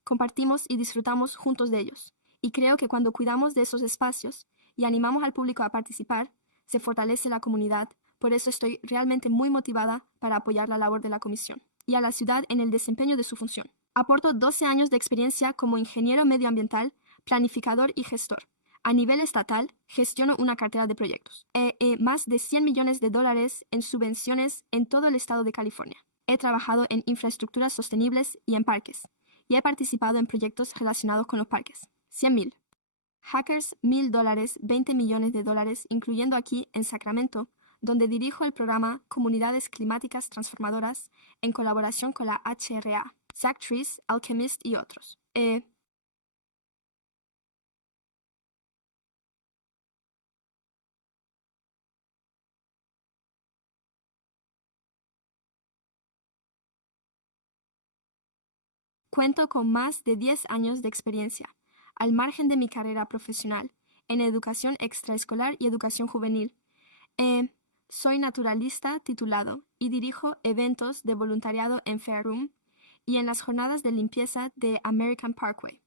Compartimos y disfrutamos juntos de ellos. Y creo que cuando cuidamos de esos espacios y animamos al público a participar, se fortalece la comunidad. Por eso estoy realmente muy motivada para apoyar la labor de la comisión y a la ciudad en el desempeño de su función. Aporto 12 años de experiencia como ingeniero medioambiental, planificador y gestor. A nivel estatal, gestiono una cartera de proyectos. Más de $100 millones en subvenciones en todo el estado de California. He trabajado en infraestructuras sostenibles y en parques. Y he participado en proyectos relacionados con los parques. 100,000. Hackers, $1,000, $20 millones, incluyendo aquí en Sacramento, donde dirijo el programa Comunidades Climáticas Transformadoras en colaboración con la HRA, Trees, Alchemist y otros. Cuento con más de 10 años de experiencia, al margen de mi carrera profesional, en educación extraescolar y educación juvenil. Soy naturalista titulado y dirijo eventos de voluntariado en Fair Room y en las jornadas de limpieza de American Parkway,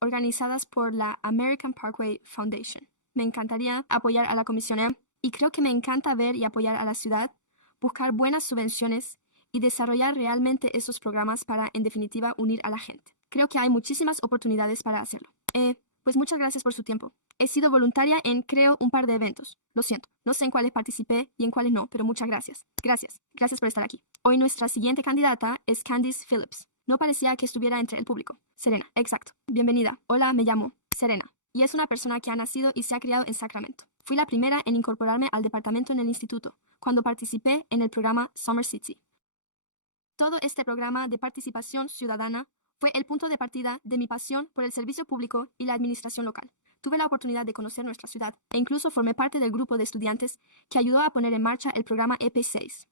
organizadas por la American Parkway Foundation. Me encantaría apoyar a la comisión y creo que me encanta ver y apoyar a la ciudad, buscar buenas subvenciones y desarrollar realmente esos programas para, en definitiva, unir a la gente. Creo que hay muchísimas oportunidades para hacerlo. Pues muchas gracias por su tiempo. He sido voluntaria en, creo, un par de eventos. Lo siento, no sé en cuáles participé y en cuáles no, pero muchas gracias. Gracias por estar aquí. Hoy nuestra siguiente candidata es Candice Phillips. No parecía que estuviera entre el público. Serena, exacto. Bienvenida. Hola, me llamo Serena. Y es una persona que ha nacido y se ha criado en Sacramento. Fui la primera en incorporarme al departamento en el instituto, cuando participé en el programa Summer City. Todo este programa de participación ciudadana fue el punto de partida de mi pasión por el servicio público y la administración local. Tuve la oportunidad de conocer nuestra ciudad e incluso formé parte del grupo de estudiantes que ayudó a poner en marcha el programa EP6.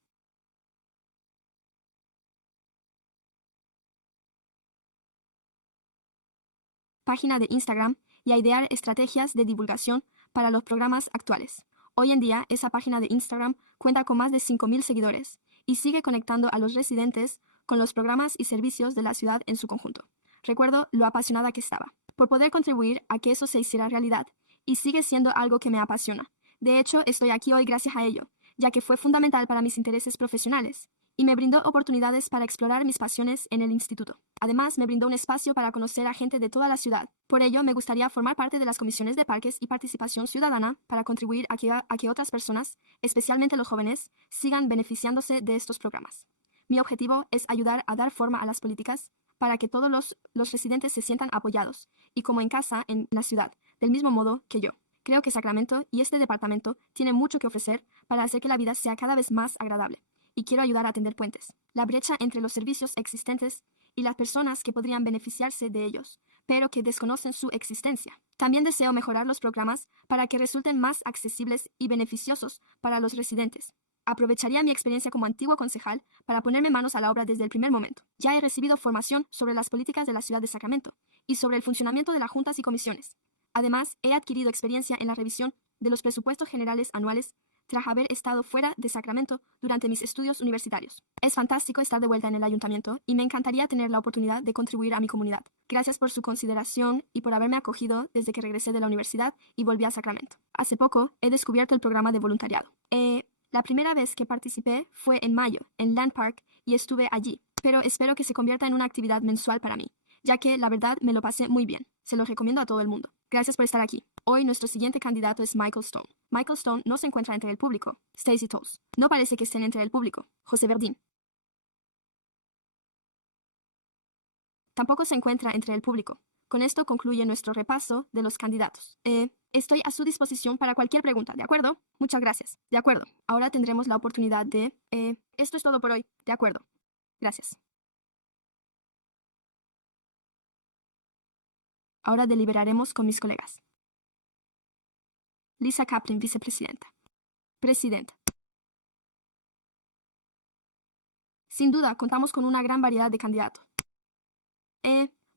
Página de Instagram y a idear estrategias de divulgación para los programas actuales. Hoy en día, esa página de Instagram cuenta con más de 5,000 seguidores y sigue conectando a los residentes con los programas y servicios de la ciudad en su conjunto. Recuerdo lo apasionada que estaba por poder contribuir a que eso se hiciera realidad y sigue siendo algo que me apasiona. De hecho, estoy aquí hoy gracias a ello, ya que fue fundamental para mis intereses profesionales y me brindó oportunidades para explorar mis pasiones en el instituto. Además, me brindó un espacio para conocer a gente de toda la ciudad. Por ello, me gustaría formar parte de las comisiones de parques y participación ciudadana para contribuir a que otras personas, especialmente los jóvenes, sigan beneficiándose de estos programas. Mi objetivo es ayudar a dar forma a las políticas para que todos los residentes se sientan apoyados y como en casa en la ciudad, del mismo modo que yo. Creo que Sacramento y este departamento tienen mucho que ofrecer para hacer que la vida sea cada vez más agradable. Y quiero ayudar a tender puentes, la brecha entre los servicios existentes y las personas que podrían beneficiarse de ellos, pero que desconocen su existencia. También deseo mejorar los programas para que resulten más accesibles y beneficiosos para los residentes. Aprovecharía mi experiencia como antiguo concejal para ponerme manos a la obra desde el primer momento. Ya he recibido formación sobre las políticas de la ciudad de Sacramento y sobre el funcionamiento de las juntas y comisiones. Además, he adquirido experiencia en la revisión de los presupuestos generales anuales tras haber estado fuera de Sacramento durante mis estudios universitarios. Es fantástico estar de vuelta en el ayuntamiento y me encantaría tener la oportunidad de contribuir a mi comunidad. Gracias por su consideración y por haberme acogido desde que regresé de la universidad y volví a Sacramento. Hace poco he descubierto el programa de voluntariado. La primera vez que participé fue en mayo, en Land Park, y estuve allí, pero espero que se convierta en una actividad mensual para mí, ya que la verdad me lo pasé muy bien. Se lo recomiendo a todo el mundo. Gracias por estar aquí. Hoy nuestro siguiente candidato es Michael Stone. Michael Stone no se encuentra entre el público. Stacy Toles. No parece que estén entre el público. José Verdín. Tampoco se encuentra entre el público. Con esto concluye nuestro repaso de los candidatos. Estoy a su disposición para cualquier pregunta, ¿de acuerdo? Muchas gracias. De acuerdo. Ahora tendremos la oportunidad de... esto es todo por hoy. De acuerdo. Gracias. Ahora deliberaremos con mis colegas. Lisa Kaplan, vicepresidenta. Presidenta. Sin duda, contamos con una gran variedad de candidatos.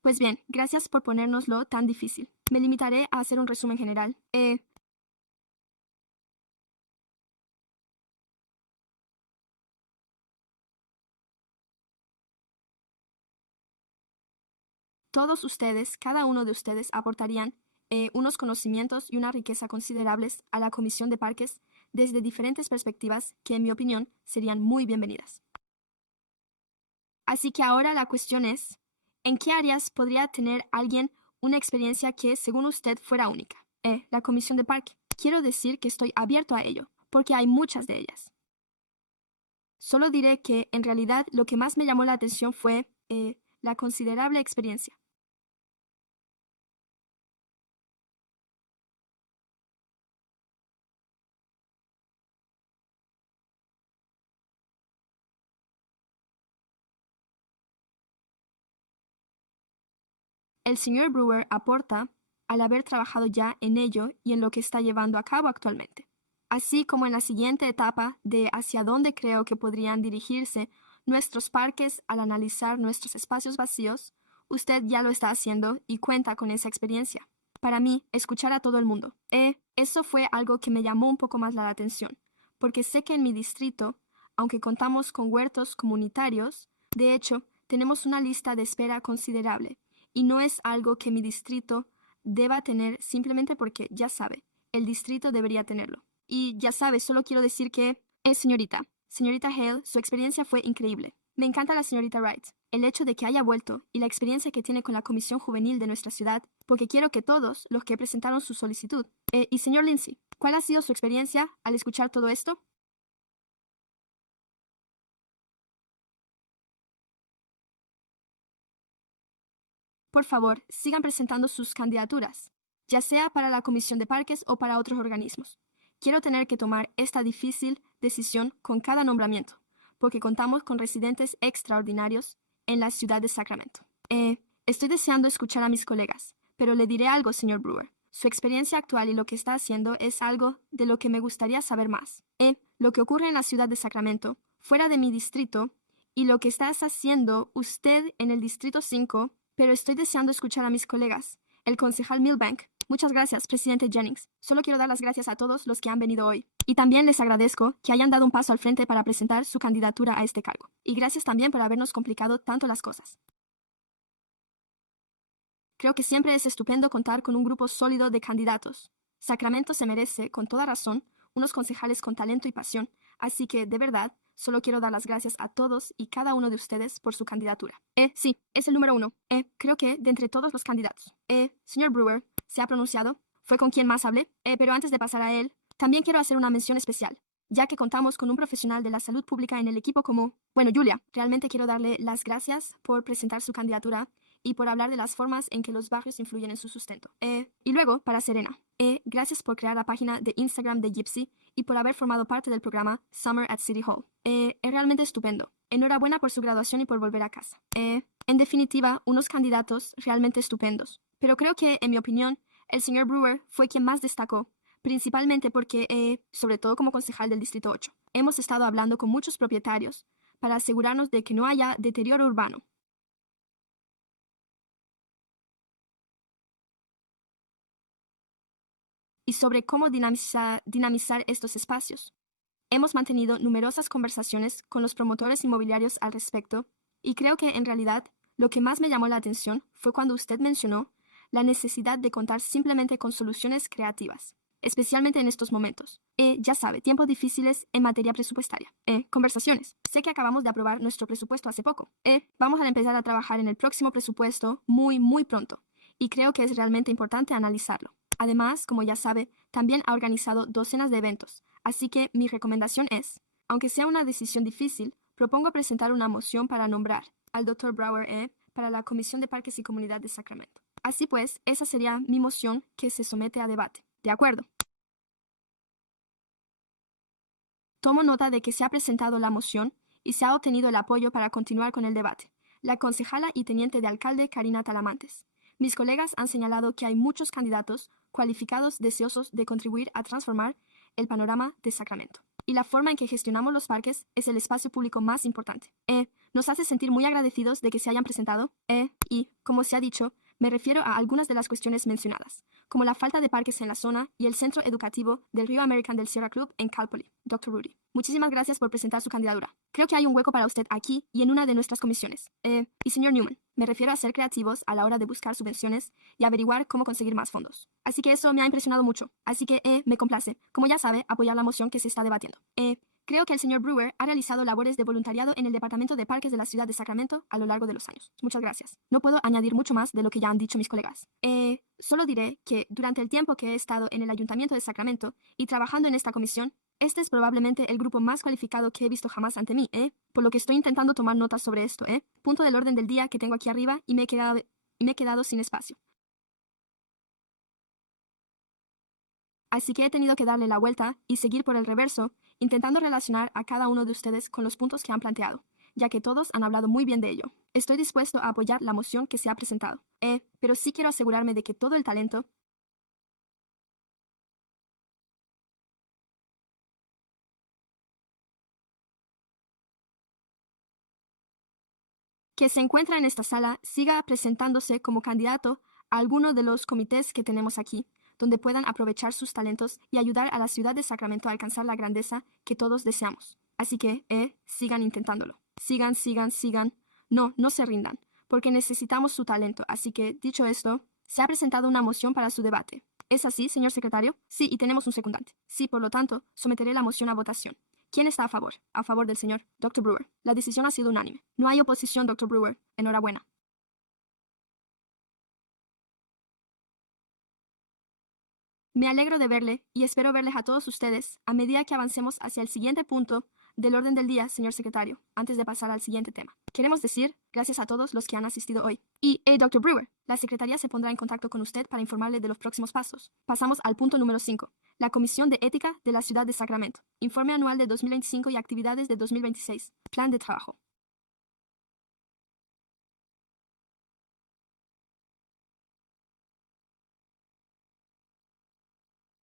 Pues bien, gracias por ponérnoslo tan difícil. Me limitaré a hacer un resumen general. Todos ustedes, cada uno de ustedes, aportarían unos conocimientos y una riqueza considerables a la Comisión de Parques desde diferentes perspectivas que, en mi opinión, serían muy bienvenidas. Así que ahora la cuestión es, ¿en qué áreas podría tener alguien una experiencia que, según usted, fuera única? La Comisión de Parque. Quiero decir que estoy abierto a ello, porque hay muchas de ellas. Solo diré que, en realidad, lo que más me llamó la atención fue la considerable experiencia. El señor Brewer aporta al haber trabajado ya en ello y en lo que está llevando a cabo actualmente, así como en la siguiente etapa de hacia dónde creo que podrían dirigirse nuestros parques al analizar nuestros espacios vacíos. Usted ya lo está haciendo y cuenta con esa experiencia. Para mí, escuchar a todo el mundo. Eso fue algo que me llamó un poco más la atención, porque sé que en mi distrito, aunque contamos con huertos comunitarios, de hecho, tenemos una lista de espera considerable, y no es algo que mi distrito deba tener simplemente porque, ya sabe, el distrito debería tenerlo. Y ya sabe, solo quiero decir que señorita Hale, su experiencia fue increíble. Me encanta la señorita Wright, el hecho de que haya vuelto y la experiencia que tiene con la comisión juvenil de nuestra ciudad, porque quiero que todos los que presentaron su solicitud. Y señor Lindsay, ¿cuál ha sido su experiencia al escuchar todo esto? Por favor, sigan presentando sus candidaturas, ya sea para la Comisión de Parques o para otros organismos. Quiero tener que tomar esta difícil decisión con cada nombramiento, porque contamos con residentes extraordinarios en la ciudad de Sacramento. Estoy deseando escuchar a mis colegas, pero le diré algo, señor Brewer. Su experiencia actual y lo que está haciendo es algo de lo que me gustaría saber más. Lo que ocurre en la ciudad de Sacramento, fuera de mi distrito, y lo que estás haciendo usted en el distrito 5, pero estoy deseando escuchar a mis colegas. El concejal Milbank. Muchas gracias, presidente Jennings. Solo quiero dar las gracias a todos los que han venido hoy. Y también les agradezco que hayan dado un paso al frente para presentar su candidatura a este cargo. Y gracias también por habernos complicado tanto las cosas. Creo que siempre es estupendo contar con un grupo sólido de candidatos. Sacramento se merece, con toda razón, unos concejales con talento y pasión, así que, de verdad, solo quiero dar las gracias a todos y cada uno de ustedes por su candidatura. Sí, es el número 1. Creo que de entre todos los candidatos. Señor Brewer, ¿se ha pronunciado? Fue con quien más hablé, pero antes de pasar a él, también quiero hacer una mención especial, ya que contamos con un profesional de la salud pública en el equipo como... Bueno, Julia, realmente quiero darle las gracias por presentar su candidatura y por hablar de las formas en que los barrios influyen en su sustento. Y luego, para Serena, gracias por crear la página de Instagram de Gypsy y por haber formado parte del programa Summer at City Hall. Es realmente estupendo. Enhorabuena por su graduación y por volver a casa. En definitiva, unos candidatos realmente estupendos. Pero creo que, en mi opinión, el señor Brewer fue quien más destacó principalmente porque, sobre todo como concejal del Distrito 8, hemos estado hablando con muchos propietarios para asegurarnos de que no haya deterioro urbano. Y sobre cómo dinamizar estos espacios. Hemos mantenido numerosas conversaciones con los promotores inmobiliarios al respecto, y creo que en realidad lo que más me llamó la atención fue cuando usted mencionó la necesidad de contar simplemente con soluciones creativas, especialmente en estos momentos. Ya sabe, tiempos difíciles en materia presupuestaria. Conversaciones. Sé que acabamos de aprobar nuestro presupuesto hace poco. Vamos a empezar a trabajar en el próximo presupuesto muy pronto, y creo que es realmente importante analizarlo. Además, como ya sabe, también ha organizado docenas de eventos, así que mi recomendación es, aunque sea una decisión difícil, propongo presentar una moción para nombrar al Dr. Brower para la Comisión de Parques y Comunidad de Sacramento. Así pues, esa sería mi moción que se somete a debate. ¿De acuerdo? Tomo nota de que se ha presentado la moción y se ha obtenido el apoyo para continuar con el debate. La concejala y teniente de alcalde Karina Talamantes. Mis colegas han señalado que hay muchos candidatos cualificados deseosos de contribuir a transformar el panorama de Sacramento. Y la forma en que gestionamos los parques es el espacio público más importante. Nos hace sentir muy agradecidos de que se hayan presentado. Y, como se ha dicho, me refiero a algunas de las cuestiones mencionadas, como la falta de parques en la zona y el centro educativo del Río American del Sierra Club en Cal Poly. Dr. Rudy, muchísimas gracias por presentar su candidatura. Creo que hay un hueco para usted aquí y en una de nuestras comisiones. Y señor Newman, me refiero a ser creativos a la hora de buscar subvenciones y averiguar cómo conseguir más fondos. Así que eso me ha impresionado mucho. Así que, me complace, como ya sabe, apoyar la moción que se está debatiendo. Creo que el señor Brewer ha realizado labores de voluntariado en el Departamento de Parques de la ciudad de Sacramento a lo largo de los años. Muchas gracias. No puedo añadir mucho más de lo que ya han dicho mis colegas. Solo diré que durante el tiempo que he estado en el Ayuntamiento de Sacramento y trabajando en esta comisión, este es probablemente el grupo más cualificado que he visto jamás ante mí, por lo que estoy intentando tomar notas sobre esto, Punto del orden del día que tengo aquí arriba y me he quedado sin espacio. Así que he tenido que darle la vuelta y seguir por el reverso, intentando relacionar a cada uno de ustedes con los puntos que han planteado, ya que todos han hablado muy bien de ello. Estoy dispuesto a apoyar la moción que se ha presentado, pero sí quiero asegurarme de que todo el talento que se encuentra en esta sala siga presentándose como candidato a alguno de los comités que tenemos aquí, donde puedan aprovechar sus talentos y ayudar a la ciudad de Sacramento a alcanzar la grandeza que todos deseamos. Así que, sigan intentándolo. Sigan. No se rindan, porque necesitamos su talento. Así que, dicho esto, se ha presentado una moción para su debate. ¿Es así, señor secretario? Sí, y tenemos un secundante. Sí, por lo tanto, someteré la moción a votación. ¿Quién está a favor? A favor del señor Dr. Brewer. La decisión ha sido unánime. No hay oposición, Dr. Brewer. Enhorabuena. Me alegro de verle y espero verles a todos ustedes a medida que avancemos hacia el siguiente punto del orden del día, señor secretario, antes de pasar al siguiente tema. Queremos decir gracias a todos los que han asistido hoy. Y, Dr. Brewer, la secretaría se pondrá en contacto con usted para informarle de los próximos pasos. Pasamos al punto número 5. La Comisión de Ética de la Ciudad de Sacramento. Informe anual de 2025 y actividades de 2026. Plan de trabajo.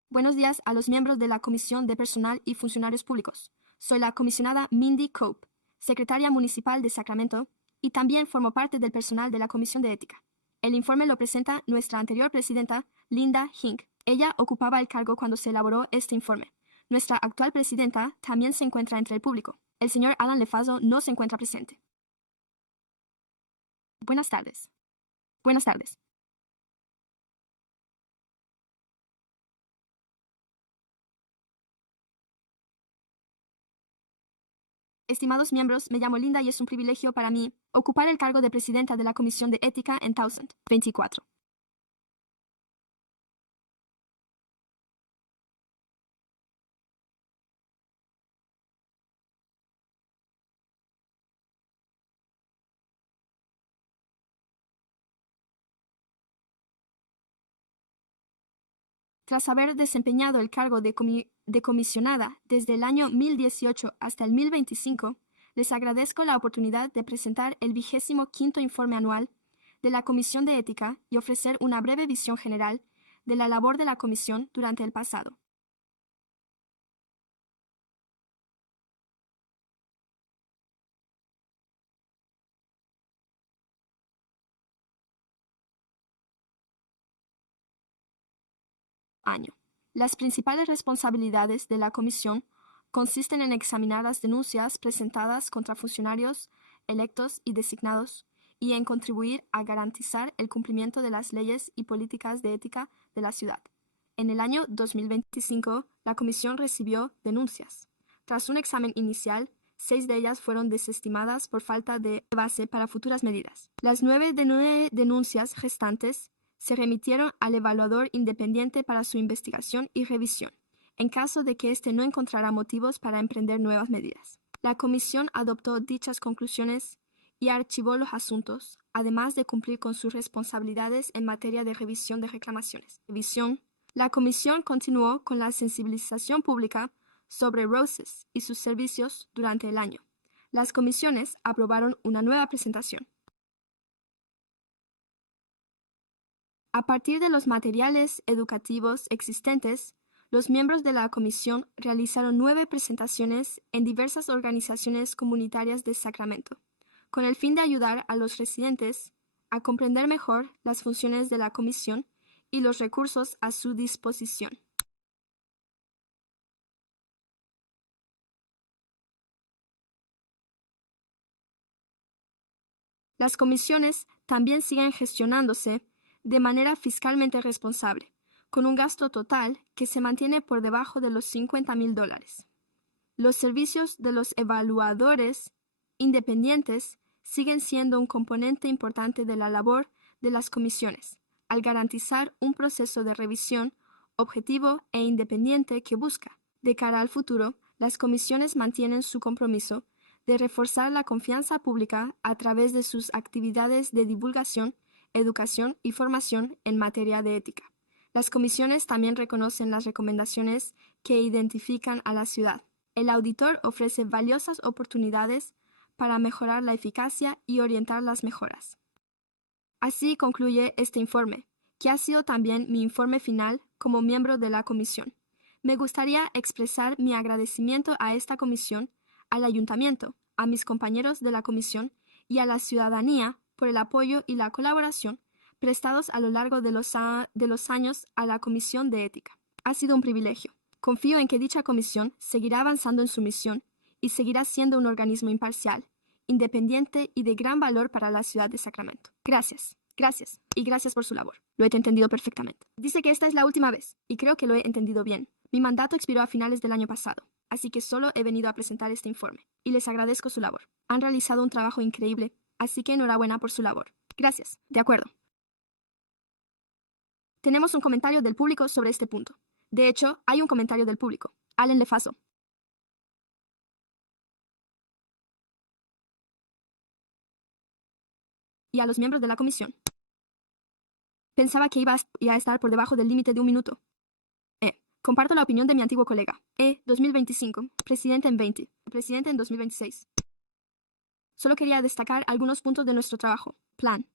Buenos días a los miembros de la Comisión de Personal y Funcionarios Públicos. Soy la comisionada Mindy Cope, secretaria municipal de Sacramento, y también formo parte del personal de la Comisión de Ética. El informe lo presenta nuestra anterior presidenta, Linda Hink. Ella ocupaba el cargo cuando se elaboró este informe. Nuestra actual presidenta también se encuentra entre el público. El señor Alan Lefazo no se encuentra presente. Buenas tardes. Buenas tardes. Estimados miembros, me llamo Linda y es un privilegio para mí ocupar el cargo de presidenta de la Comisión de Ética en 1024. Tras haber desempeñado el cargo de comisionada desde el año 1018 hasta el 1025, les agradezco la oportunidad de presentar el 25º informe anual de la Comisión de Ética y ofrecer una breve visión general de la labor de la Comisión durante el pasado. año. Las principales responsabilidades de la comisión consisten en examinar las denuncias presentadas contra funcionarios electos y designados y en contribuir a garantizar el cumplimiento de las leyes y políticas de ética de la ciudad. En el año 2025, la comisión recibió denuncias. Tras un examen inicial, 6 de ellas fueron desestimadas por falta de base para futuras medidas. Las 9 denuncias restantes se remitieron al evaluador independiente para su investigación y revisión, en caso de que éste no encontrara motivos para emprender nuevas medidas. La comisión adoptó dichas conclusiones y archivó los asuntos, además de cumplir con sus responsabilidades en materia de revisión de reclamaciones. La comisión continuó con la sensibilización pública sobre ROSES y sus servicios durante el año. Las comisiones aprobaron una nueva presentación. A partir de los materiales educativos existentes, los miembros de la comisión realizaron 9 presentaciones en diversas organizaciones comunitarias de Sacramento, con el fin de ayudar a los residentes a comprender mejor las funciones de la comisión y los recursos a su disposición. Las comisiones también siguen gestionándose de manera fiscalmente responsable, con un gasto total que se mantiene por debajo de los $50,000. Los servicios de los evaluadores independientes siguen siendo un componente importante de la labor de las comisiones, al garantizar un proceso de revisión objetivo e independiente que busca, de cara al futuro, las comisiones mantienen su compromiso de reforzar la confianza pública a través de sus actividades de divulgación, educación y formación en materia de ética. Las comisiones también reconocen las recomendaciones que identifican a la ciudad. El auditor ofrece valiosas oportunidades para mejorar la eficacia y orientar las mejoras. Así concluye este informe, que ha sido también mi informe final como miembro de la comisión. Me gustaría expresar mi agradecimiento a esta comisión, al ayuntamiento, a mis compañeros de la comisión y a la ciudadanía por el apoyo y la colaboración prestados a lo largo de los años a la Comisión de Ética. Ha sido un privilegio. Confío en que dicha comisión seguirá avanzando en su misión y seguirá siendo un organismo imparcial, independiente y de gran valor para la ciudad de Sacramento. Gracias y gracias por su labor. Lo he entendido perfectamente. Dice que esta es la última vez y creo que lo he entendido bien. Mi mandato expiró a finales del año pasado, así que solo he venido a presentar este informe y les agradezco su labor. Han realizado un trabajo increíble, así que enhorabuena por su labor. Gracias. De acuerdo. Tenemos un comentario del público sobre este punto. De hecho, hay un comentario del público. Allen Lefaso. Y a los miembros de la comisión. Pensaba que iba a estar por debajo del límite de 1 minuto. Comparto la opinión de mi antiguo colega. 2025. Presidente en 20. Presidente en 2026. Solo quería destacar algunos puntos de nuestro trabajo. Plan.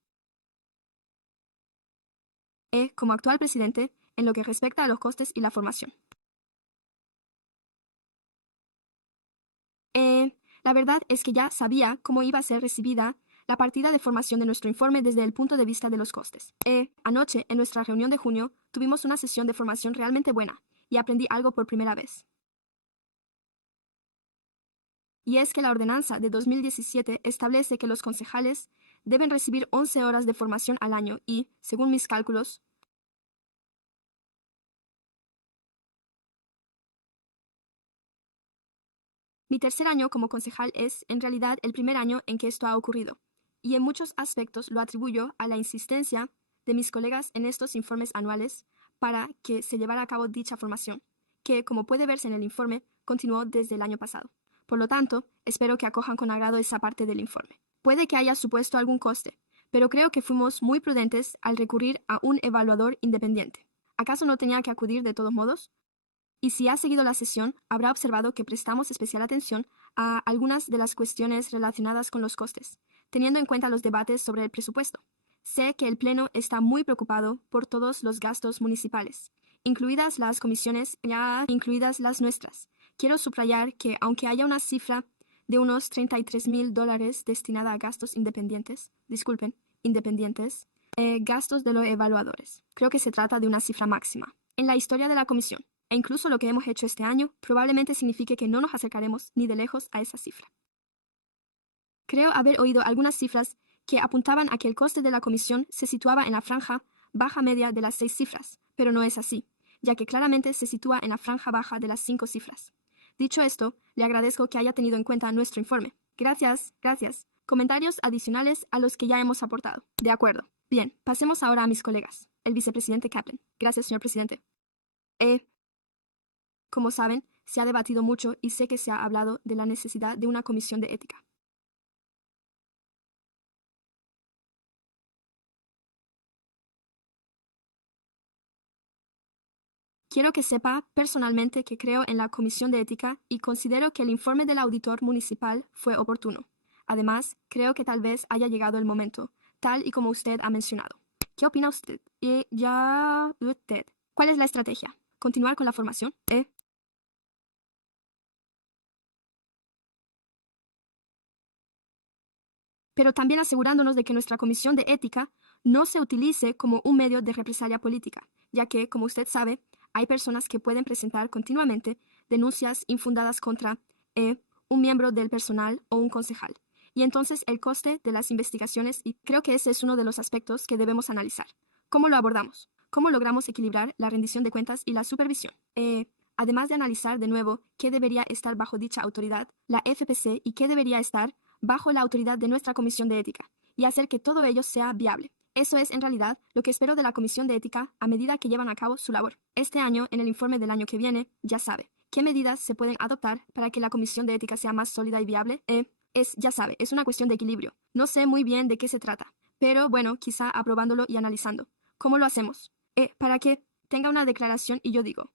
Como actual presidente, en lo que respecta a los costes y la formación. La verdad es que ya sabía cómo iba a ser recibida la partida de formación de nuestro informe desde el punto de vista de los costes. Anoche, en nuestra reunión de junio, tuvimos una sesión de formación realmente buena y aprendí algo por primera vez. Y es que la ordenanza de 2017 establece que los concejales deben recibir 11 horas de formación al año y, según mis cálculos, mi tercer año como concejal es, en realidad, el primer año en que esto ha ocurrido, y en muchos aspectos lo atribuyo a la insistencia de mis colegas en estos informes anuales para que se llevara a cabo dicha formación, que, como puede verse en el informe, continuó desde el año pasado. Por lo tanto, espero que acojan con agrado esa parte del informe. Puede que haya supuesto algún coste, pero creo que fuimos muy prudentes al recurrir a un evaluador independiente. ¿Acaso no tenía que acudir de todos modos? Y si ha seguido la sesión, habrá observado que prestamos especial atención a algunas de las cuestiones relacionadas con los costes, teniendo en cuenta los debates sobre el presupuesto. Sé que el Pleno está muy preocupado por todos los gastos municipales, incluidas las comisiones, ya incluidas las nuestras. Quiero subrayar que, aunque haya una cifra de unos $33,000 destinada a gastos independientes, gastos de los evaluadores, creo que se trata de una cifra máxima. en la historia de la Comisión, e incluso lo que hemos hecho este año probablemente signifique que no nos acercaremos ni de lejos a esa cifra. Creo haber oído algunas cifras que apuntaban a que el coste de la Comisión se situaba en la franja baja media de las 6 cifras, pero no es así, ya que claramente se sitúa en la franja baja de las 5 cifras. Dicho esto, le agradezco que haya tenido en cuenta nuestro informe. Gracias. Comentarios adicionales a los que ya hemos aportado. De acuerdo. Bien, pasemos ahora a mis colegas. El vicepresidente Kaplan. Gracias, señor presidente. Como saben, se ha debatido mucho y sé que se ha hablado de la necesidad de una comisión de ética. Quiero que sepa personalmente que creo en la comisión de ética y considero que el informe del auditor municipal fue oportuno. Además, creo que tal vez haya llegado el momento, tal y como usted ha mencionado. ¿Qué opina usted? Usted. ¿Cuál es la estrategia? ¿Continuar con la formación? Pero también asegurándonos de que nuestra comisión de ética no se utilice como un medio de represalia política, ya que, como usted sabe, hay personas que pueden presentar continuamente denuncias infundadas contra un miembro del personal o un concejal. Y entonces el coste de las investigaciones, y creo que ese es uno de los aspectos que debemos analizar. ¿Cómo lo abordamos? ¿Cómo logramos equilibrar la rendición de cuentas y la supervisión? Además de analizar de nuevo qué debería estar bajo dicha autoridad, la FPC, y qué debería estar bajo la autoridad de nuestra comisión de ética, y hacer que todo ello sea viable. Eso es, en realidad, lo que espero de la comisión de ética a medida que llevan a cabo su labor. Este año, en el informe del año que viene, ya sabe, ¿qué medidas se pueden adoptar para que la comisión de ética sea más sólida y viable? Ya sabe, es una cuestión de equilibrio. No sé muy bien de qué se trata, pero bueno, quizá aprobándolo y analizando. ¿Cómo lo hacemos? Para que tenga una declaración y yo digo.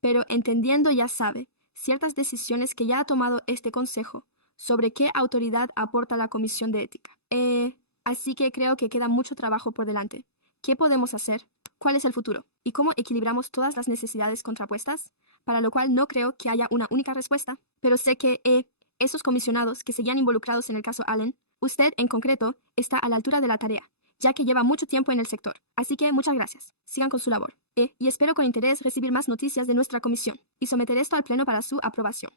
Pero entendiendo, ya sabe, ciertas decisiones que ya ha tomado este consejo sobre qué autoridad aporta la comisión de ética. Así que creo que queda mucho trabajo por delante. ¿Qué podemos hacer? ¿Cuál es el futuro? ¿Y cómo equilibramos todas las necesidades contrapuestas? Para lo cual no creo que haya una única respuesta, pero sé que esos comisionados que seguían involucrados en el caso Allen, usted en concreto, está a la altura de la tarea, ya que lleva mucho tiempo en el sector. Así que muchas gracias. Sigan con su labor. Y espero con interés recibir más noticias de nuestra comisión y someter esto al Pleno para su aprobación.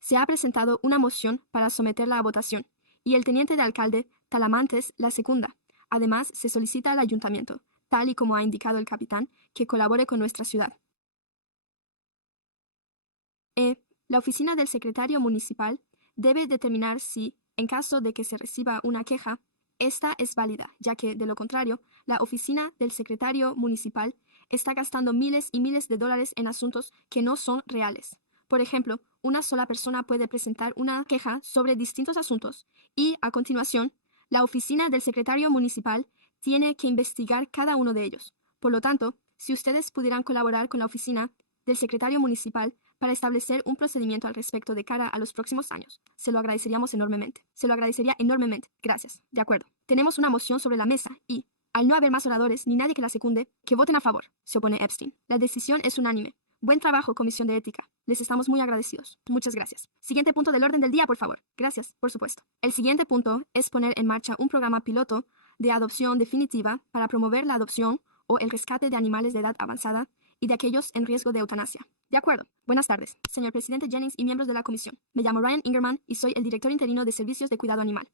Se ha presentado una moción para someterla a votación, y el teniente de alcalde Talamantes la secunda. Además, se solicita al ayuntamiento, tal y como ha indicado el capitán, que colabore con nuestra ciudad. La oficina del secretario municipal debe determinar si, en caso de que se reciba una queja, esta es válida, ya que, de lo contrario, la oficina del secretario municipal está gastando miles y miles de dólares en asuntos que no son reales. Por ejemplo, una sola persona puede presentar una queja sobre distintos asuntos y, a continuación, la oficina del secretario municipal tiene que investigar cada uno de ellos. Por lo tanto, si ustedes pudieran colaborar con la oficina del secretario municipal para establecer un procedimiento al respecto de cara a los próximos años, se lo agradeceríamos enormemente. Se lo agradecería enormemente. Gracias. De acuerdo. Tenemos una moción sobre la mesa y, al no haber más oradores ni nadie que la secunde, que voten a favor, se opone Epstein. La decisión es unánime. Buen trabajo, Comisión de Ética. Les estamos muy agradecidos. Muchas gracias. Siguiente punto del orden del día, por favor. Gracias, por supuesto. El siguiente punto es poner en marcha un programa piloto de adopción definitiva para promover la adopción o el rescate de animales de edad avanzada y de aquellos en riesgo de eutanasia. De acuerdo. Buenas tardes, señor presidente Jennings y miembros de la comisión. Me llamo Ryan Ingerman y soy el director interino de Servicios de Cuidado Animal.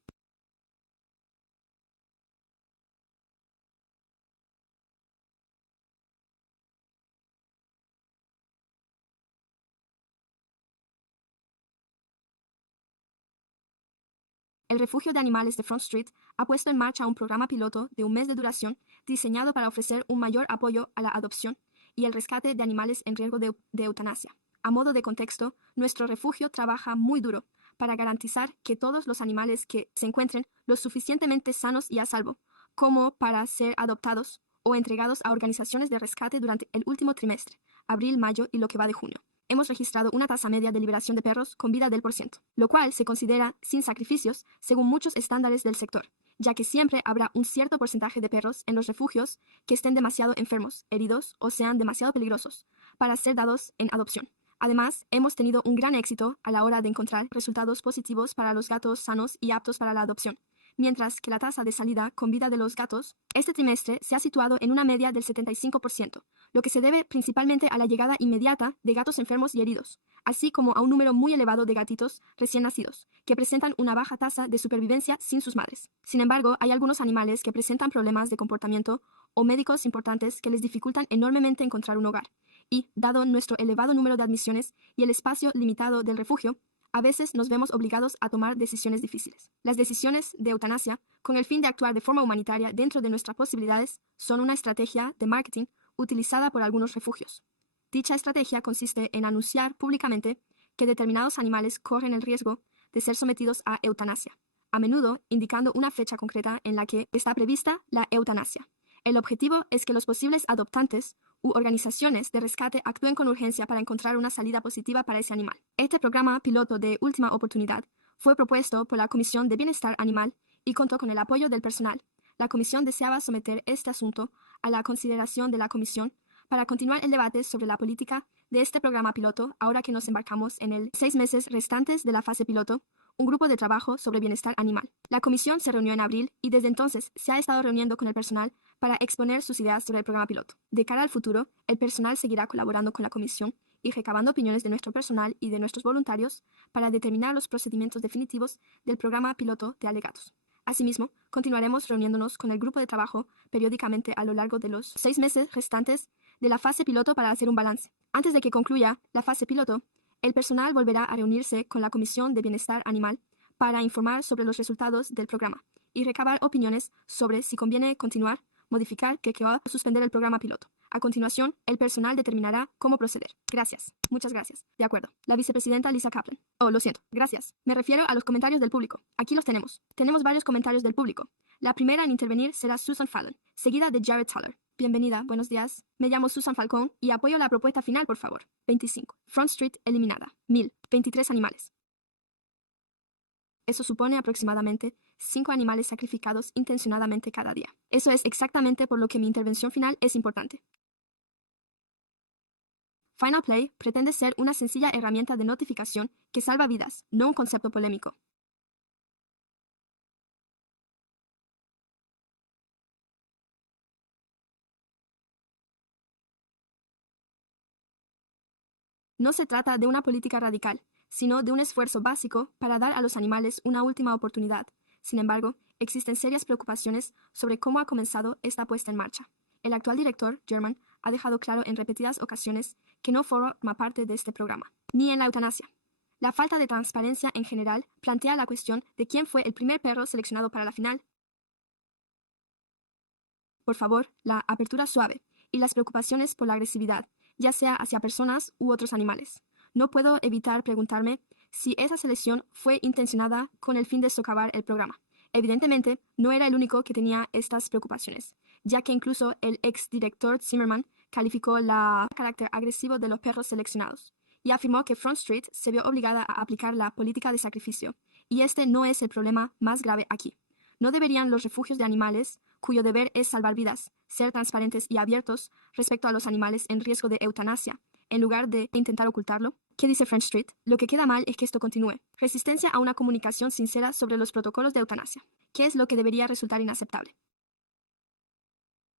El refugio de animales de Front Street ha puesto en marcha un programa piloto de un mes de duración diseñado para ofrecer un mayor apoyo a la adopción y el rescate de animales en riesgo de eutanasia. A modo de contexto, nuestro refugio trabaja muy duro para garantizar que todos los animales que se encuentren lo suficientemente sanos y a salvo como para ser adoptados o entregados a organizaciones de rescate durante el último trimestre, abril, mayo y lo que va de junio. Hemos registrado una tasa media de liberación de perros con vida del %, lo cual se considera sin sacrificios según muchos estándares del sector, ya que siempre habrá un cierto porcentaje de perros en los refugios que estén demasiado enfermos, heridos o sean demasiado peligrosos para ser dados en adopción. Además, hemos tenido un gran éxito a la hora de encontrar resultados positivos para los gatos sanos y aptos para la adopción, mientras que la tasa de salida con vida de los gatos este trimestre se ha situado en una media del 75%, lo que se debe principalmente a la llegada inmediata de gatos enfermos y heridos, así como a un número muy elevado de gatitos recién nacidos, que presentan una baja tasa de supervivencia sin sus madres. Sin embargo, hay algunos animales que presentan problemas de comportamiento o médicos importantes que les dificultan enormemente encontrar un hogar, y, dado nuestro elevado número de admisiones y el espacio limitado del refugio, a veces nos vemos obligados a tomar decisiones difíciles. Las decisiones de eutanasia, con el fin de actuar de forma humanitaria dentro de nuestras posibilidades, son una estrategia de marketing utilizada por algunos refugios. Dicha estrategia consiste en anunciar públicamente que determinados animales corren el riesgo de ser sometidos a eutanasia, a menudo indicando una fecha concreta en la que está prevista la eutanasia. El objetivo es que los posibles adoptantes u organizaciones de rescate actúen con urgencia para encontrar una salida positiva para ese animal. Este programa piloto de última oportunidad fue propuesto por la Comisión de Bienestar Animal y contó con el apoyo del personal. La Comisión deseaba someter este asunto a la consideración de la Comisión para continuar el debate sobre la política de este programa piloto ahora que nos embarcamos en el 6 meses restantes de la fase piloto, un grupo de trabajo sobre bienestar animal. La comisión se reunió en abril y desde entonces se ha estado reuniendo con el personal para exponer sus ideas sobre el programa piloto. De cara al futuro, el personal seguirá colaborando con la comisión y recabando opiniones de nuestro personal y de nuestros voluntarios para determinar los procedimientos definitivos del programa piloto de alegatos. Asimismo, continuaremos reuniéndonos con el grupo de trabajo periódicamente a lo largo de los 6 meses restantes de la fase piloto para hacer un balance. Antes de que concluya la fase piloto, el personal volverá a reunirse con la Comisión de Bienestar Animal para informar sobre los resultados del programa y recabar opiniones sobre si conviene continuar, modificar, o suspender el programa piloto. A continuación, el personal determinará cómo proceder. Gracias. Muchas gracias. De acuerdo. La vicepresidenta Lisa Kaplan. Oh, lo siento. Gracias. Me refiero a los comentarios del público. Aquí los tenemos. Tenemos varios comentarios del público. La primera en intervenir será Susan Fallon, seguida de Jared Tuller. Bienvenida, buenos días. Me llamo Susan Falcón y apoyo la propuesta final, por favor. 25. Front Street eliminada. 1000. 23 animales. Eso supone aproximadamente 5 animales sacrificados intencionadamente cada día. Eso es exactamente por lo que mi intervención final es importante. Final Play pretende ser una sencilla herramienta de notificación que salva vidas, no un concepto polémico. No se trata de una política radical, sino de un esfuerzo básico para dar a los animales una última oportunidad. Sin embargo, existen serias preocupaciones sobre cómo ha comenzado esta puesta en marcha. El actual director, German, ha dejado claro en repetidas ocasiones que no forma parte de este programa, ni en la eutanasia. La falta de transparencia en general plantea la cuestión de quién fue el primer perro seleccionado para la final. Por favor, la apertura suave y las preocupaciones por la agresividad, ya sea hacia personas u otros animales. No puedo evitar preguntarme si esa selección fue intencionada con el fin de socavar el programa. Evidentemente, no era el único que tenía estas preocupaciones, ya que incluso el exdirector Zimmerman calificó el carácter agresivo de los perros seleccionados y afirmó que Front Street se vio obligada a aplicar la política de sacrificio, y este no es el problema más grave aquí. ¿No deberían los refugios de animales, cuyo deber es salvar vidas, ser transparentes y abiertos respecto a los animales en riesgo de eutanasia, en lugar de intentar ocultarlo? ¿Qué dice Front Street? Lo que queda mal es que esto continúe. Resistencia a una comunicación sincera sobre los protocolos de eutanasia. ¿Qué es lo que debería resultar inaceptable?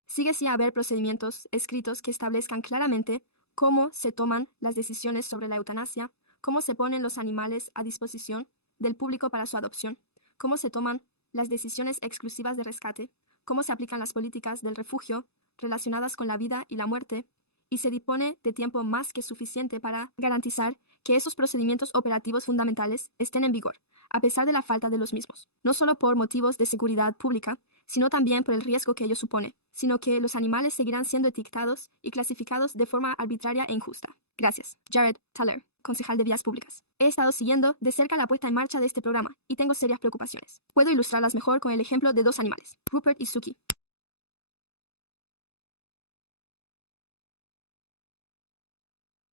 Sigue sin haber procedimientos escritos que establezcan claramente cómo se toman las decisiones sobre la eutanasia, cómo se ponen los animales a disposición del público para su adopción, cómo se toman las decisiones exclusivas de rescate, cómo se aplican las políticas del refugio relacionadas con la vida y la muerte, y se dispone de tiempo más que suficiente para garantizar que esos procedimientos operativos fundamentales estén en vigor, a pesar de la falta de los mismos, no solo por motivos de seguridad pública, sino también por el riesgo que ello supone, sino que los animales seguirán siendo etiquetados y clasificados de forma arbitraria e injusta. Gracias. Jared Tuller, concejal de Vías Públicas. He estado siguiendo de cerca la puesta en marcha de este programa y tengo serias preocupaciones. Puedo ilustrarlas mejor con el ejemplo de 2 animales, Rupert y Suki.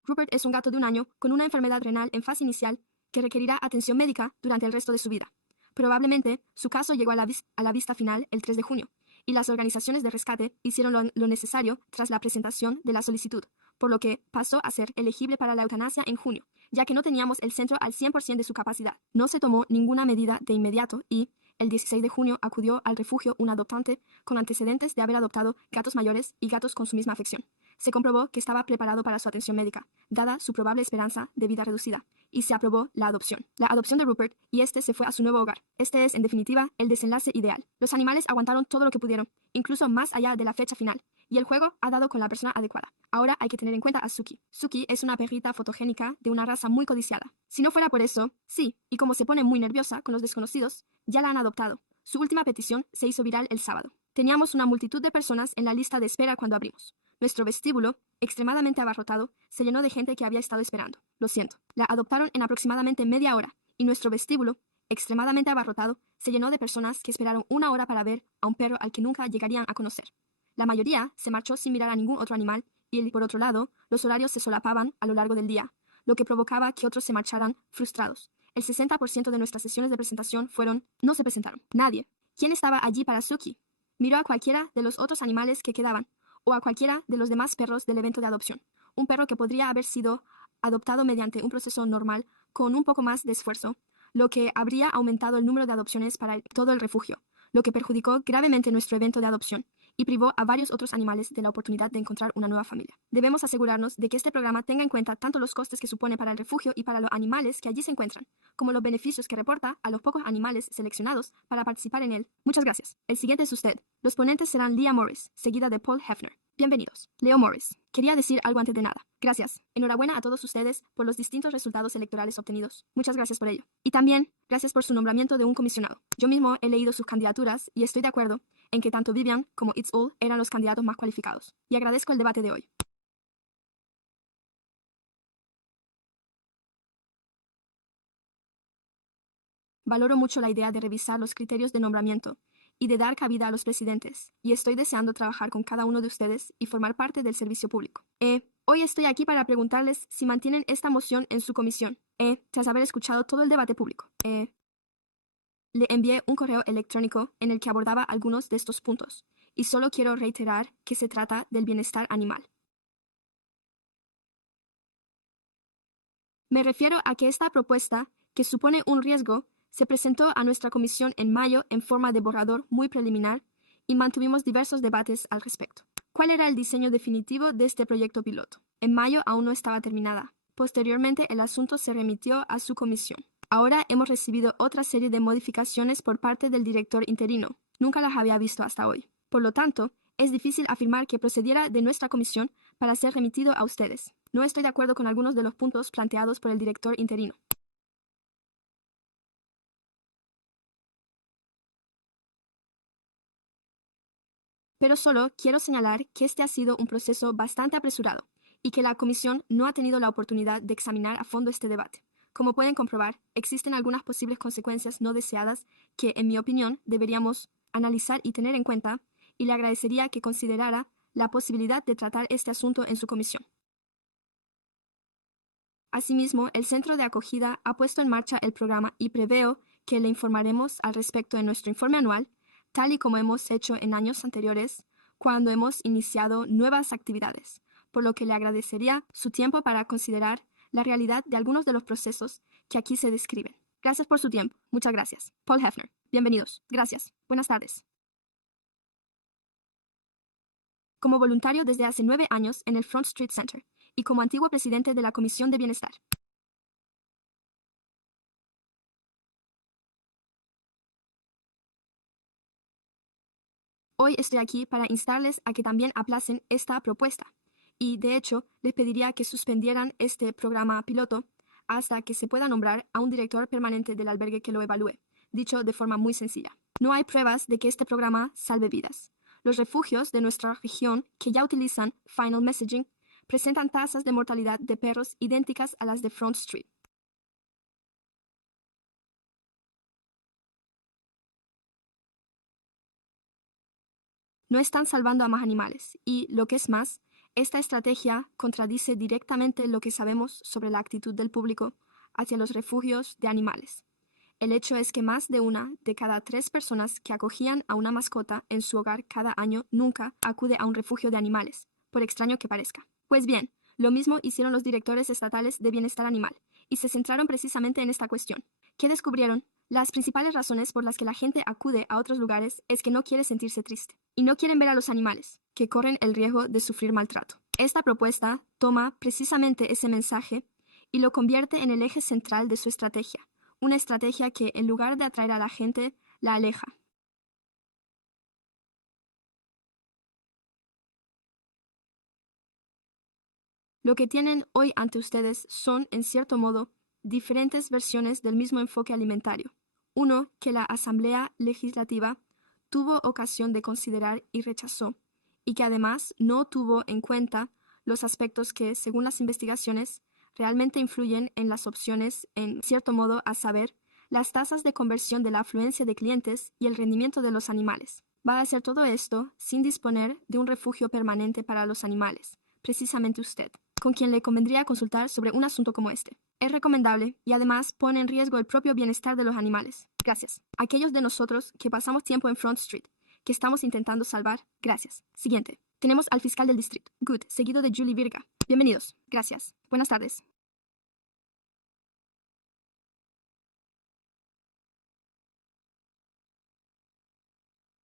Rupert es un gato de 1 año con una enfermedad renal en fase inicial que requerirá atención médica durante el resto de su vida. Probablemente, su caso llegó a la vista final el 3 de junio, y las organizaciones de rescate hicieron lo necesario tras la presentación de la solicitud, por lo que pasó a ser elegible para la eutanasia en junio, ya que no teníamos el centro al 100% de su capacidad. No se tomó ninguna medida de inmediato y, el 16 de junio, acudió al refugio un adoptante con antecedentes de haber adoptado gatos mayores y gatos con su misma afección. Se comprobó que estaba preparado para su atención médica, dada su probable esperanza de vida reducida, y se aprobó la adopción de Rupert, y este se fue a su nuevo hogar. Este es, en definitiva, el desenlace ideal. Los animales aguantaron todo lo que pudieron, incluso más allá de la fecha final, y el juego ha dado con la persona adecuada. Ahora hay que tener en cuenta a Suki. Suki es una perrita fotogénica de una raza muy codiciada. Si no fuera por eso, sí, y como se pone muy nerviosa con los desconocidos, ya la han adoptado. Su última petición se hizo viral el sábado. Teníamos una multitud de personas en la lista de espera cuando abrimos. Nuestro vestíbulo, extremadamente abarrotado, se llenó de gente que había estado esperando. Lo siento. La adoptaron en aproximadamente media hora, y nuestro vestíbulo, extremadamente abarrotado, se llenó de personas que esperaron una hora para ver a un perro al que nunca llegarían a conocer. La mayoría se marchó sin mirar a ningún otro animal, y por otro lado, los horarios se solapaban a lo largo del día, lo que provocaba que otros se marcharan frustrados. El 60% de nuestras sesiones de presentación no se presentaron. Nadie. ¿Quién estaba allí para Suki? Miró a cualquiera de los otros animales que quedaban, o a cualquiera de los demás perros del evento de adopción. Un perro que podría haber sido adoptado mediante un proceso normal con un poco más de esfuerzo, lo que habría aumentado el número de adopciones para todo el refugio, lo que perjudicó gravemente nuestro evento de adopción y privó a varios otros animales de la oportunidad de encontrar una nueva familia. Debemos asegurarnos de que este programa tenga en cuenta tanto los costes que supone para el refugio y para los animales que allí se encuentran, como los beneficios que reporta a los pocos animales seleccionados para participar en él. Muchas gracias. El siguiente es usted. Los ponentes serán Leah Morris, seguida de Paul Hefner. Bienvenidos. Leo Morris. Quería decir algo antes de nada. Gracias. Enhorabuena a todos ustedes por los distintos resultados electorales obtenidos. Muchas gracias por ello. Y también, gracias por su nombramiento de un comisionado. Yo mismo he leído sus candidaturas y estoy de acuerdo en que tanto Vivian como It's All eran los candidatos más cualificados. Y agradezco el debate de hoy. Valoro mucho la idea de revisar los criterios de nombramiento y de dar cabida a los presidentes, y estoy deseando trabajar con cada uno de ustedes y formar parte del servicio público. Hoy estoy aquí para preguntarles si mantienen esta moción en su comisión, tras haber escuchado todo el debate público. Le envié un correo electrónico en el que abordaba algunos de estos puntos, y solo quiero reiterar que se trata del bienestar animal. Me refiero a que esta propuesta, que supone un riesgo, se presentó a nuestra comisión en mayo en forma de borrador muy preliminar y mantuvimos diversos debates al respecto. ¿Cuál era el diseño definitivo de este proyecto piloto? En mayo aún no estaba terminada. Posteriormente el asunto se remitió a su comisión. Ahora hemos recibido otra serie de modificaciones por parte del director interino. Nunca las había visto hasta hoy. Por lo tanto, es difícil afirmar que procediera de nuestra comisión para ser remitido a ustedes. No estoy de acuerdo con algunos de los puntos planteados por el director interino. Pero solo quiero señalar que este ha sido un proceso bastante apresurado y que la comisión no ha tenido la oportunidad de examinar a fondo este debate. Como pueden comprobar, existen algunas posibles consecuencias no deseadas que, en mi opinión, deberíamos analizar y tener en cuenta, y le agradecería que considerara la posibilidad de tratar este asunto en su comisión. Asimismo, el Centro de Acogida ha puesto en marcha el programa y preveo que le informaremos al respecto en nuestro informe anual, tal y como hemos hecho en años anteriores, cuando hemos iniciado nuevas actividades, por lo que le agradecería su tiempo para considerar la realidad de algunos de los procesos que aquí se describen. Gracias por su tiempo. Muchas gracias. Paul Hefner. Bienvenidos. Gracias. Buenas tardes. Como voluntario desde hace 9 años en el Front Street Center y como antiguo presidente de la Comisión de Bienestar. Hoy estoy aquí para instarles a que también aplacen esta propuesta y, de hecho, les pediría que suspendieran este programa piloto hasta que se pueda nombrar a un director permanente del albergue que lo evalúe, dicho de forma muy sencilla. No hay pruebas de que este programa salve vidas. Los refugios de nuestra región que ya utilizan Final Messaging presentan tasas de mortalidad de perros idénticas a las de Front Street. No están salvando a más animales y, lo que es más, esta estrategia contradice directamente lo que sabemos sobre la actitud del público hacia los refugios de animales. El hecho es que más de una de cada 3 personas que acogían a una mascota en su hogar cada año nunca acude a un refugio de animales, por extraño que parezca. Pues bien, Lo mismo hicieron los directores estatales de bienestar animal, y se centraron precisamente en esta cuestión. ¿Qué descubrieron? Las principales razones por las que la gente acude a otros lugares es que no quiere sentirse triste, y no quieren ver a los animales, que corren el riesgo de sufrir maltrato. Esta propuesta toma precisamente ese mensaje y lo convierte en el eje central de su estrategia, una estrategia que, en lugar de atraer a la gente, la aleja. Lo que tienen hoy ante ustedes son, en cierto modo, diferentes versiones del mismo enfoque alimentario. Uno que la Asamblea Legislativa tuvo ocasión de considerar y rechazó, y que además no tuvo en cuenta los aspectos que, según las investigaciones, realmente influyen en las opciones, en cierto modo, a saber, las tasas de conversión de la afluencia de clientes y el rendimiento de los animales. Va a hacer todo esto sin disponer de un refugio permanente para los animales, precisamente usted, con quien le convendría consultar sobre un asunto como este. Es recomendable y además pone en riesgo el propio bienestar de los animales. Gracias. Aquellos de nosotros que pasamos tiempo en Front Street, que estamos intentando salvar, gracias. Siguiente. Tenemos al fiscal del distrito, Good, seguido de Julie Virga. Bienvenidos. Gracias. Buenas tardes.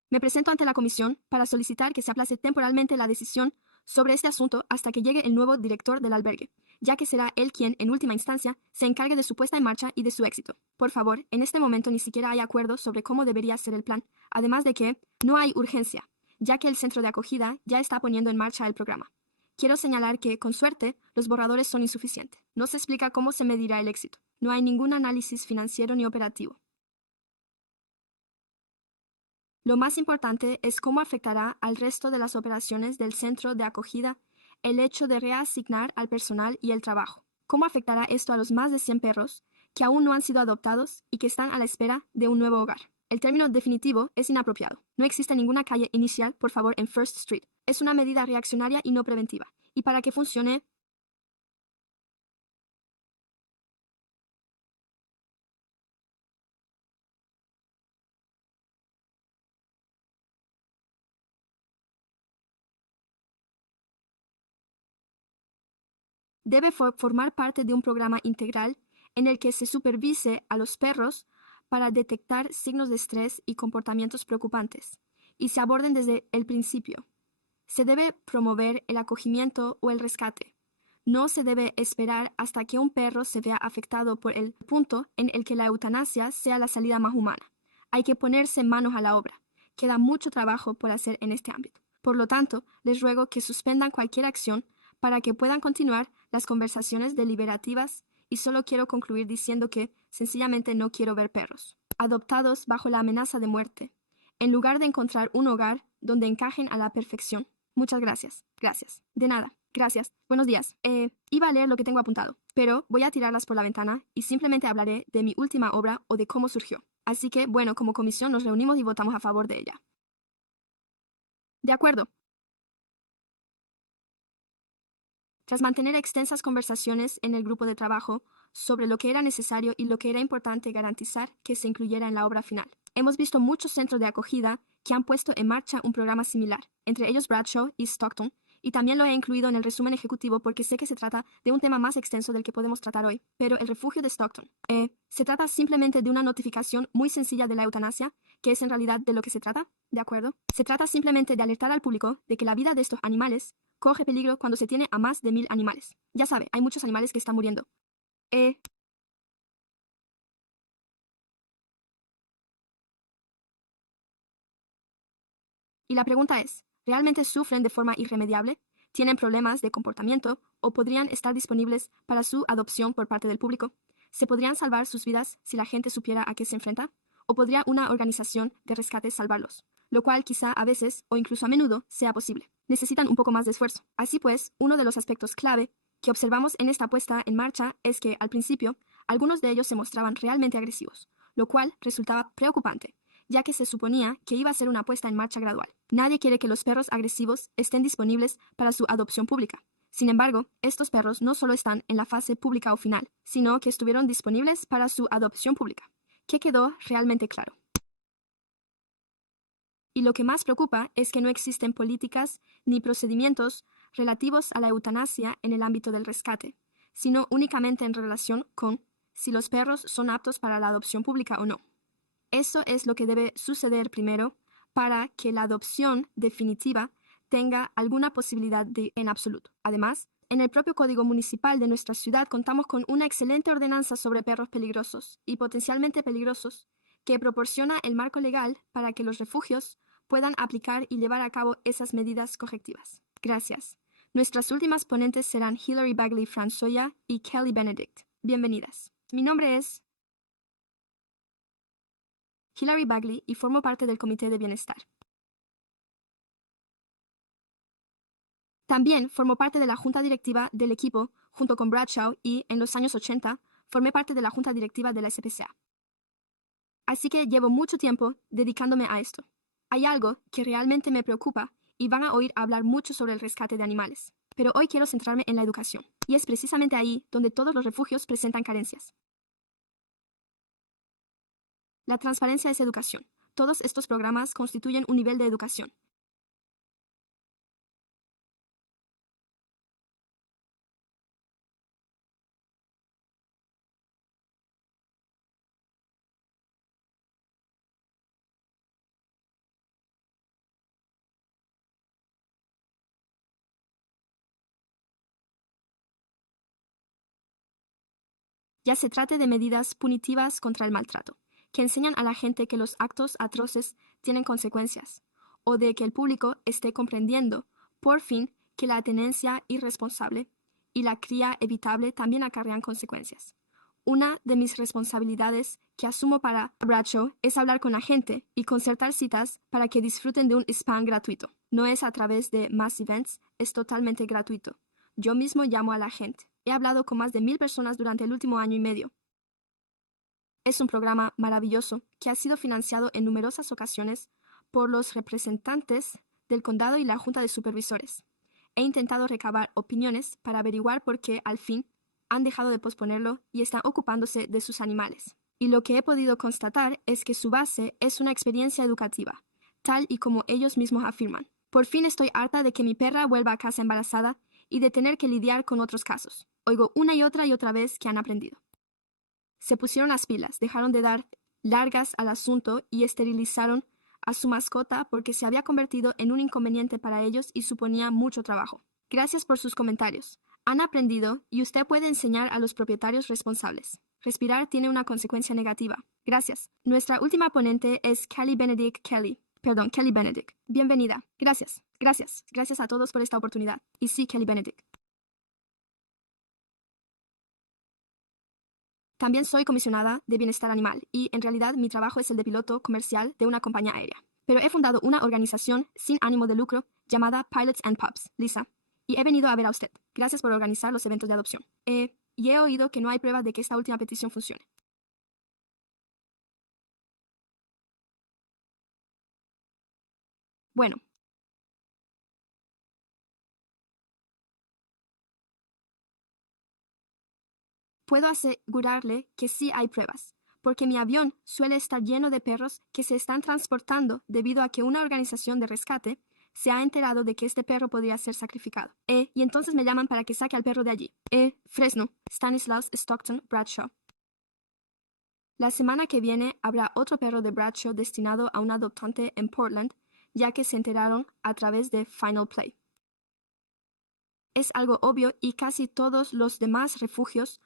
Me presento ante la comisión para solicitar que se aplace temporalmente la decisión sobre este asunto hasta que llegue el nuevo director del albergue, ya que será él quien, en última instancia, se encargue de su puesta en marcha y de su éxito. Por favor, en este momento ni siquiera hay acuerdo sobre cómo debería ser el plan, además de que no hay urgencia, ya que el centro de acogida ya está poniendo en marcha el programa. Quiero señalar que, con suerte, los borradores son insuficientes. No se explica cómo se medirá el éxito. No hay ningún análisis financiero ni operativo. Lo más importante es cómo afectará al resto de las operaciones del centro de acogida el hecho de reasignar al personal y el trabajo. ¿Cómo afectará esto a los más de 100 perros que aún no han sido adoptados y que están a la espera de un nuevo hogar? El término definitivo es inapropiado. No existe ninguna calle inicial, por favor, en First Street. Es una medida reaccionaria y no preventiva. Y para que funcione, debe formar parte de un programa integral en el que se supervise a los perros para detectar signos de estrés y comportamientos preocupantes, y se aborden desde el principio. Se debe promover el acogimiento o el rescate. No se debe esperar hasta que un perro se vea afectado por el punto en el que la eutanasia sea la salida más humana. Hay que ponerse manos a la obra. Queda mucho trabajo por hacer en este ámbito. Por lo tanto, les ruego que suspendan cualquier acción para que puedan continuar las conversaciones deliberativas, y solo quiero concluir diciendo que sencillamente no quiero ver perros adoptados bajo la amenaza de muerte, en lugar de encontrar un hogar donde encajen a la perfección. Muchas gracias. Gracias. De nada. Gracias. Buenos días. Iba a leer lo que tengo apuntado, pero voy a tirarlas por la ventana y simplemente hablaré de mi última obra o de cómo surgió. Así que, bueno, como comisión nos reunimos y votamos a favor de ella. De acuerdo. Tras mantener extensas conversaciones en el grupo de trabajo sobre lo que era necesario y lo que era importante garantizar que se incluyera en la obra final, hemos visto muchos centros de acogida que han puesto en marcha un programa similar, entre ellos Bradshaw y Stockton, y también lo he incluido en el resumen ejecutivo porque sé que se trata de un tema más extenso del que podemos tratar hoy, pero el refugio de Stockton. Se trata simplemente de una notificación muy sencilla de la eutanasia, que es en realidad de lo que se trata, ¿de acuerdo? Se trata simplemente de alertar al público de que la vida de estos animales corre peligro cuando se tiene a más de 1000 animales. Ya sabe, hay muchos animales que están muriendo. Y la pregunta es, ¿realmente sufren de forma irremediable? ¿Tienen problemas de comportamiento o podrían estar disponibles para su adopción por parte del público? ¿Se podrían salvar sus vidas si la gente supiera a qué se enfrenta? ¿O podría una organización de rescate salvarlos? Lo cual quizá a veces, o incluso a menudo, sea posible. Necesitan un poco más de esfuerzo. Así pues, uno de los aspectos clave que observamos en esta puesta en marcha es que, al principio, algunos de ellos se mostraban realmente agresivos, lo cual resultaba preocupante, ya que se suponía que iba a ser una puesta en marcha gradual. Nadie quiere que los perros agresivos estén disponibles para su adopción pública. Sin embargo, estos perros no solo están en la fase pública o final, sino que estuvieron disponibles para su adopción pública. ¿Qué quedó realmente claro? Y lo que más preocupa es que no existen políticas ni procedimientos relativos a la eutanasia en el ámbito del rescate, sino únicamente en relación con si los perros son aptos para la adopción pública o no. Eso es lo que debe suceder primero para que la adopción definitiva tenga alguna posibilidad en absoluto. Además, en el propio Código Municipal de nuestra ciudad contamos con una excelente ordenanza sobre perros peligrosos y potencialmente peligrosos que proporciona el marco legal para que los refugios puedan aplicar y llevar a cabo esas medidas correctivas. Gracias. Nuestras últimas ponentes serán Hilary Bagley Franzoya y Kelly Benedict. Bienvenidas. Mi nombre es Hilary Bagley y formo parte del Comité de Bienestar. También formó parte de la junta directiva del equipo junto con Bradshaw y, en los años 80, formé parte de la junta directiva de la SPCA. Así que llevo mucho tiempo dedicándome a esto. Hay algo que realmente me preocupa y van a oír hablar mucho sobre el rescate de animales. Pero hoy quiero centrarme en la educación, y es precisamente ahí donde todos los refugios presentan carencias. La transparencia es educación. Todos estos programas constituyen un nivel de educación. Ya se trate de medidas punitivas contra el maltrato, que enseñan a la gente que los actos atroces tienen consecuencias, o de que el público esté comprendiendo, por fin, que la tenencia irresponsable y la cría evitable también acarrean consecuencias. Una de mis responsabilidades que asumo para Bradshaw es hablar con la gente y concertar citas para que disfruten de un spam gratuito. No es a través de mass events, es totalmente gratuito. Yo mismo llamo a la gente. He hablado con más de 1000 personas durante el último año y medio. Es un programa maravilloso que ha sido financiado en numerosas ocasiones por los representantes del condado y la junta de supervisores. He intentado recabar opiniones para averiguar por qué, al fin, han dejado de posponerlo y están ocupándose de sus animales. Y lo que he podido constatar es que su base es una experiencia educativa, tal y como ellos mismos afirman. Por fin estoy harta de que mi perra vuelva a casa embarazada y de tener que lidiar con otros casos. Oigo una y otra vez que han aprendido. Se pusieron las pilas, dejaron de dar largas al asunto y esterilizaron a su mascota porque se había convertido en un inconveniente para ellos y suponía mucho trabajo. Gracias por sus comentarios. Han aprendido y usted puede enseñar a los propietarios responsables. Respirar tiene una consecuencia negativa. Gracias. Nuestra última ponente es Kelly Benedict. Bienvenida. Gracias. Gracias a todos por esta oportunidad. Y sí, Kelly Benedict. También soy comisionada de bienestar animal y, en realidad, mi trabajo es el de piloto comercial de una compañía aérea. Pero he fundado una organización sin ánimo de lucro llamada Pilots and Pups, Lisa, y he venido a ver a usted. Gracias por organizar los eventos de adopción. Y he oído que no hay pruebas de que esta última petición funcione. Bueno. Puedo asegurarle que sí hay pruebas, porque mi avión suele estar lleno de perros que se están transportando debido a que una organización de rescate se ha enterado de que este perro podría ser sacrificado. Y entonces me llaman para que saque al perro de allí. Fresno, Stanislaus Stockton Bradshaw. La semana que viene habrá otro perro de Bradshaw destinado a un adoptante en Portland, ya que se enteraron a través de Final Play. Es algo obvio y casi todos los demás refugios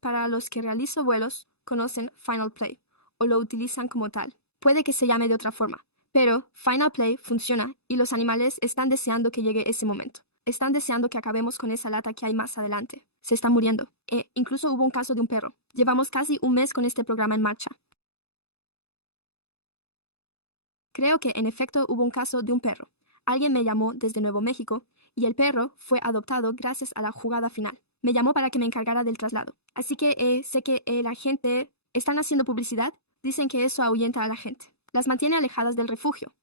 para los que realizo vuelos conocen Final Play o lo utilizan como tal. Puede que se llame de otra forma, pero Final Play funciona y los animales están deseando que llegue ese momento. Están deseando que acabemos con esa lata que hay más adelante. Se están muriendo. Incluso hubo un caso de un perro. Llevamos casi un mes con este programa en marcha. Creo que en efecto hubo un caso de un perro. Alguien me llamó desde Nuevo México y el perro fue adoptado gracias a la jugada final. Me llamó para que me encargara del traslado. Así que sé que la gente están haciendo publicidad. Dicen que eso ahuyenta a la gente. Las mantiene alejadas del refugio.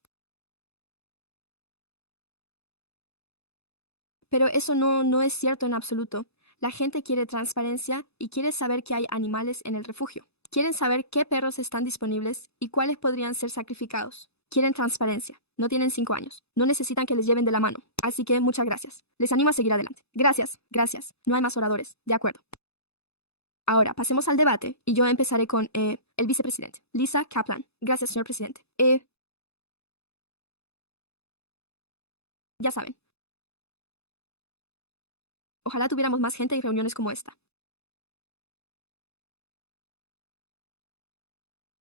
Pero eso no es cierto en absoluto. La gente quiere transparencia y quiere saber que hay animales en el refugio. Quieren saber qué perros están disponibles y cuáles podrían ser sacrificados. quieren transparencia. No tienen 5 años. No necesitan que les lleven de la mano. Así que muchas gracias. Les animo a seguir adelante. Gracias, gracias. No hay más oradores. De acuerdo. Ahora, pasemos al debate y yo empezaré con el vicepresidente. Lisa Kaplan. Gracias, señor presidente. Ya saben. Ojalá tuviéramos más gente y reuniones como esta.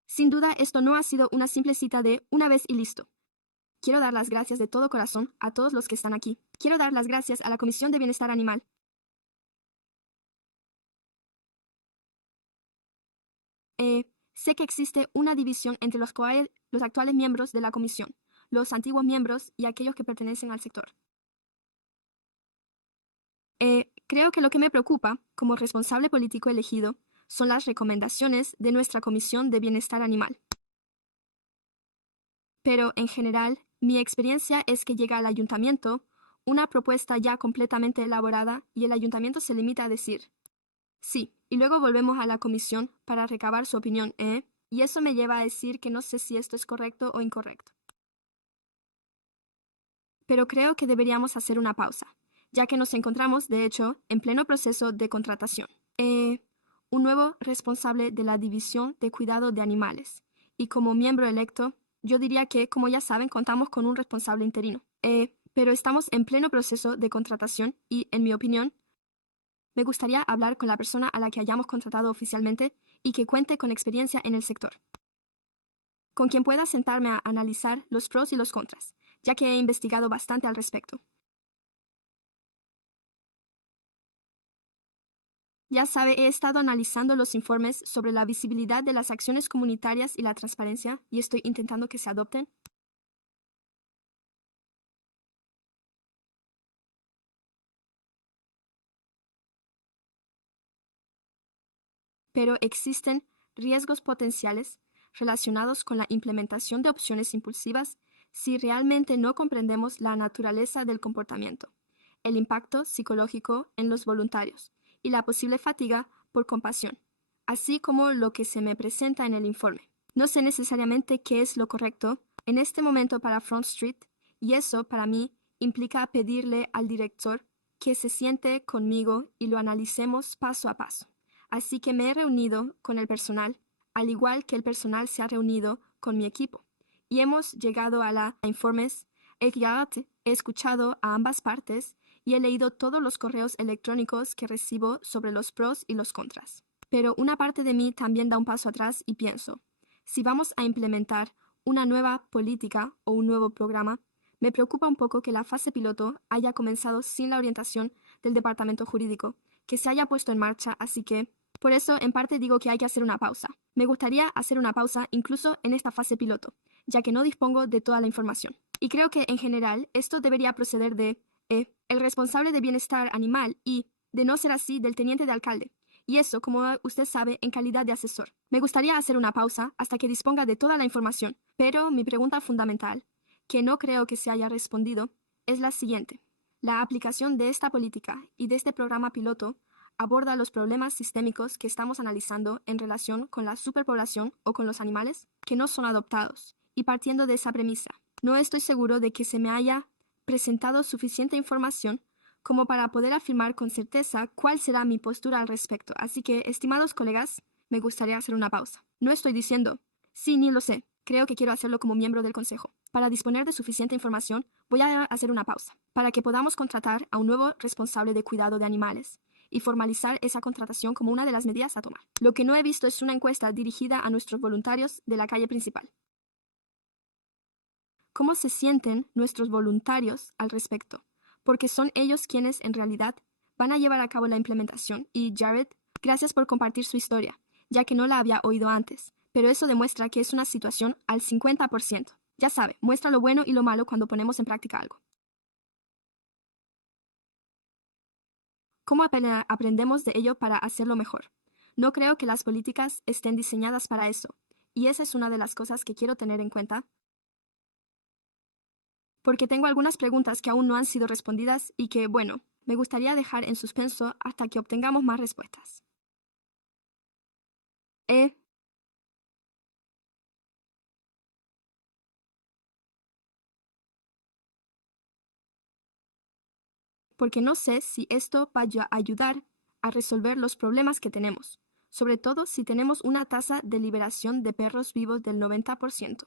Sin duda, esto no ha sido una simple cita de una vez y listo. Quiero dar las gracias de todo corazón a todos los que están aquí. Quiero dar las gracias a la Comisión de Bienestar Animal. Sé que existe una división entre los actuales miembros de la Comisión, los antiguos miembros y aquellos que pertenecen al sector. Creo que lo que me preocupa, como responsable político elegido, son las recomendaciones de nuestra Comisión de Bienestar Animal. Pero, en general, mi experiencia es que llega al ayuntamiento una propuesta ya completamente elaborada y el ayuntamiento se limita a decir sí, y luego volvemos a la comisión para recabar su opinión, y eso me lleva a decir que no sé si esto es correcto o incorrecto. Pero creo que deberíamos hacer una pausa, ya que nos encontramos, de hecho, en pleno proceso de contratación. Un nuevo responsable de la División de Cuidado de Animales, y como miembro electo, yo diría que, como ya saben, contamos con un responsable interino. Pero estamos en pleno proceso de contratación y, en mi opinión, me gustaría hablar con la persona a la que hayamos contratado oficialmente y que cuente con experiencia en el sector, con quien pueda sentarme a analizar los pros y los contras, ya que he investigado bastante al respecto. Ya sabe, he estado analizando los informes sobre la visibilidad de las acciones comunitarias y la transparencia, y estoy intentando que se adopten. Pero existen riesgos potenciales relacionados con la implementación de opciones impulsivas si realmente no comprendemos la naturaleza del comportamiento, el impacto psicológico en los voluntarios y la posible fatiga por compasión, así como lo que se me presenta en el informe. No sé necesariamente qué es lo correcto en este momento para Front Street, y eso para mí implica pedirle al director que se siente conmigo y lo analicemos paso a paso. Así que me he reunido con el personal, al igual que el personal se ha reunido con mi equipo, y hemos llegado a informes. He escuchado a ambas partes y he leído todos los correos electrónicos que recibo sobre los pros y los contras. Pero una parte de mí también da un paso atrás y pienso, si vamos a implementar una nueva política o un nuevo programa, me preocupa un poco que la fase piloto haya comenzado sin la orientación del departamento jurídico, que se haya puesto en marcha, así que, por eso, en parte digo que hay que hacer una pausa. Me gustaría hacer una pausa incluso en esta fase piloto, ya que no dispongo de toda la información. Y creo que, en general, esto debería proceder de el responsable de bienestar animal y, de no ser así, del teniente de alcalde. Y eso, como usted sabe, en calidad de asesor. Me gustaría hacer una pausa hasta que disponga de toda la información, pero mi pregunta fundamental, que no creo que se haya respondido, es la siguiente. La aplicación de esta política y de este programa piloto aborda los problemas sistémicos que estamos analizando en relación con la superpoblación o con los animales que no son adoptados. Y partiendo de esa premisa, no estoy seguro de que se me haya presentado suficiente información como para poder afirmar con certeza cuál será mi postura al respecto. Así que, estimados colegas, me gustaría hacer una pausa. No estoy diciendo, sí, ni lo sé. Creo que quiero hacerlo como miembro del Consejo. Para disponer de suficiente información, voy a hacer una pausa, para que podamos contratar a un nuevo responsable de cuidado de animales y formalizar esa contratación como una de las medidas a tomar. Lo que no he visto es una encuesta dirigida a nuestros voluntarios de la calle principal. ¿Cómo se sienten nuestros voluntarios al respecto? Porque son ellos quienes, en realidad, van a llevar a cabo la implementación. Y Jared, gracias por compartir su historia, ya que no la había oído antes, pero eso demuestra que es una situación al 50%. Ya sabe, muestra lo bueno y lo malo cuando ponemos en práctica algo. ¿Cómo aprendemos de ello para hacerlo mejor? No creo que las políticas estén diseñadas para eso, y esa es una de las cosas que quiero tener en cuenta, porque tengo algunas preguntas que aún no han sido respondidas y que, bueno, me gustaría dejar en suspenso hasta que obtengamos más respuestas. porque no sé si esto vaya a ayudar a resolver los problemas que tenemos, sobre todo si tenemos una tasa de liberación de perros vivos del 90%,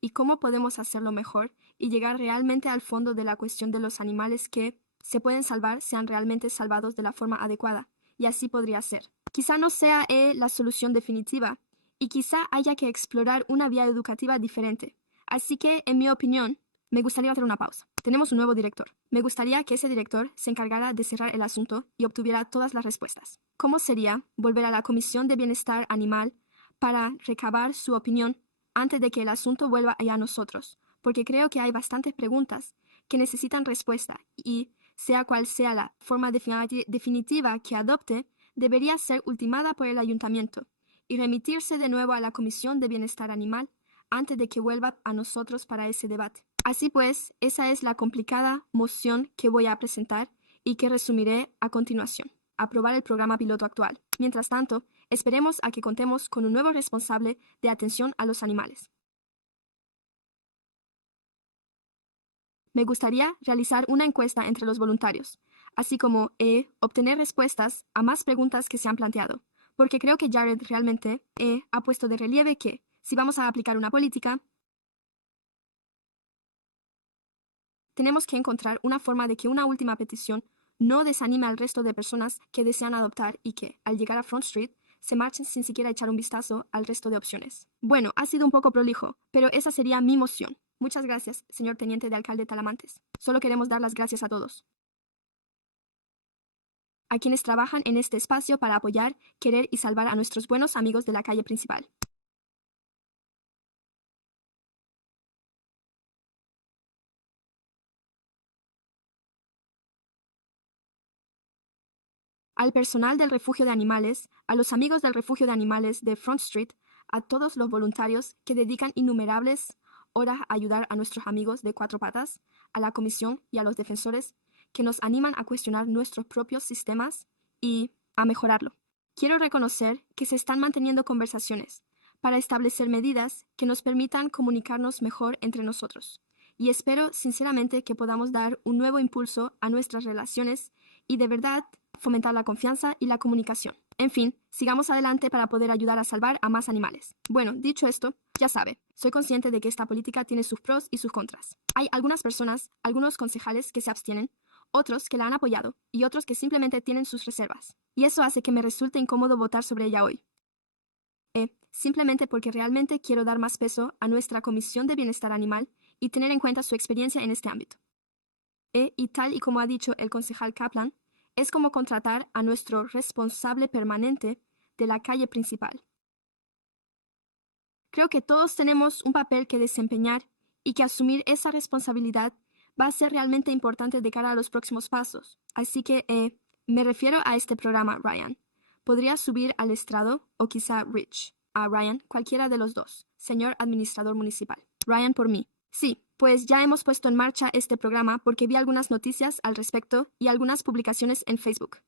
y cómo podemos hacerlo mejor y llegar realmente al fondo de la cuestión de los animales que se pueden salvar sean realmente salvados de la forma adecuada, y así podría ser. Quizá no sea la solución definitiva, y quizá haya que explorar una vía educativa diferente. Así que, en mi opinión, me gustaría hacer una pausa. Tenemos un nuevo director. Me gustaría que ese director se encargara de cerrar el asunto y obtuviera todas las respuestas. ¿Cómo sería volver a la Comisión de Bienestar Animal para recabar su opinión antes de que el asunto vuelva a nosotros? Porque creo que hay bastantes preguntas que necesitan respuesta y, sea cual sea la forma definitiva que adopte, debería ser ultimada por el ayuntamiento y remitirse de nuevo a la Comisión de Bienestar Animal antes de que vuelva a nosotros para ese debate. Así pues, esa es la complicada moción que voy a presentar y que resumiré a continuación. Aprobar el programa piloto actual. Mientras tanto, esperemos a que contemos con un nuevo responsable de atención a los animales. Me gustaría realizar una encuesta entre los voluntarios, así como obtener respuestas a más preguntas que se han planteado, porque creo que Jared realmente ha puesto de relieve que, si vamos a aplicar una política, tenemos que encontrar una forma de que una última petición no desanime al resto de personas que desean adoptar y que, al llegar a Front Street, se marchen sin siquiera echar un vistazo al resto de opciones. Bueno, ha sido un poco prolijo, pero esa sería mi moción. Muchas gracias, señor teniente de alcalde Talamantes. Solo queremos dar las gracias a todos, a quienes trabajan en este espacio para apoyar, querer y salvar a nuestros buenos amigos de la calle principal. Al personal del refugio de animales, a los amigos del refugio de animales de Front Street, a todos los voluntarios que dedican innumerables horas a ayudar a nuestros amigos de cuatro patas, a la comisión y a los defensores que nos animan a cuestionar nuestros propios sistemas y a mejorarlo. Quiero reconocer que se están manteniendo conversaciones para establecer medidas que nos permitan comunicarnos mejor entre nosotros. Y espero sinceramente que podamos dar un nuevo impulso a nuestras relaciones y de verdad fomentar la confianza y la comunicación. En fin, sigamos adelante para poder ayudar a salvar a más animales. Bueno, dicho esto, ya sabe, soy consciente de que esta política tiene sus pros y sus contras. Hay algunas personas, algunos concejales que se abstienen, otros que la han apoyado y otros que simplemente tienen sus reservas. Y eso hace que me resulte incómodo votar sobre ella hoy. Simplemente porque realmente quiero dar más peso a nuestra Comisión de Bienestar Animal y tener en cuenta su experiencia en este ámbito. Y tal y como ha dicho el concejal Kaplan, es como contratar a nuestro responsable permanente de la calle principal. Creo que todos tenemos un papel que desempeñar y que asumir esa responsabilidad va a ser realmente importante de cara a los próximos pasos. Así que me refiero a este programa, Ryan. Podría subir al estrado o quizá Rich. A Ryan, cualquiera de los dos, señor administrador municipal. Ryan por mí. Sí, pues ya hemos puesto en marcha este programa porque vi algunas noticias al respecto y algunas publicaciones en Facebook.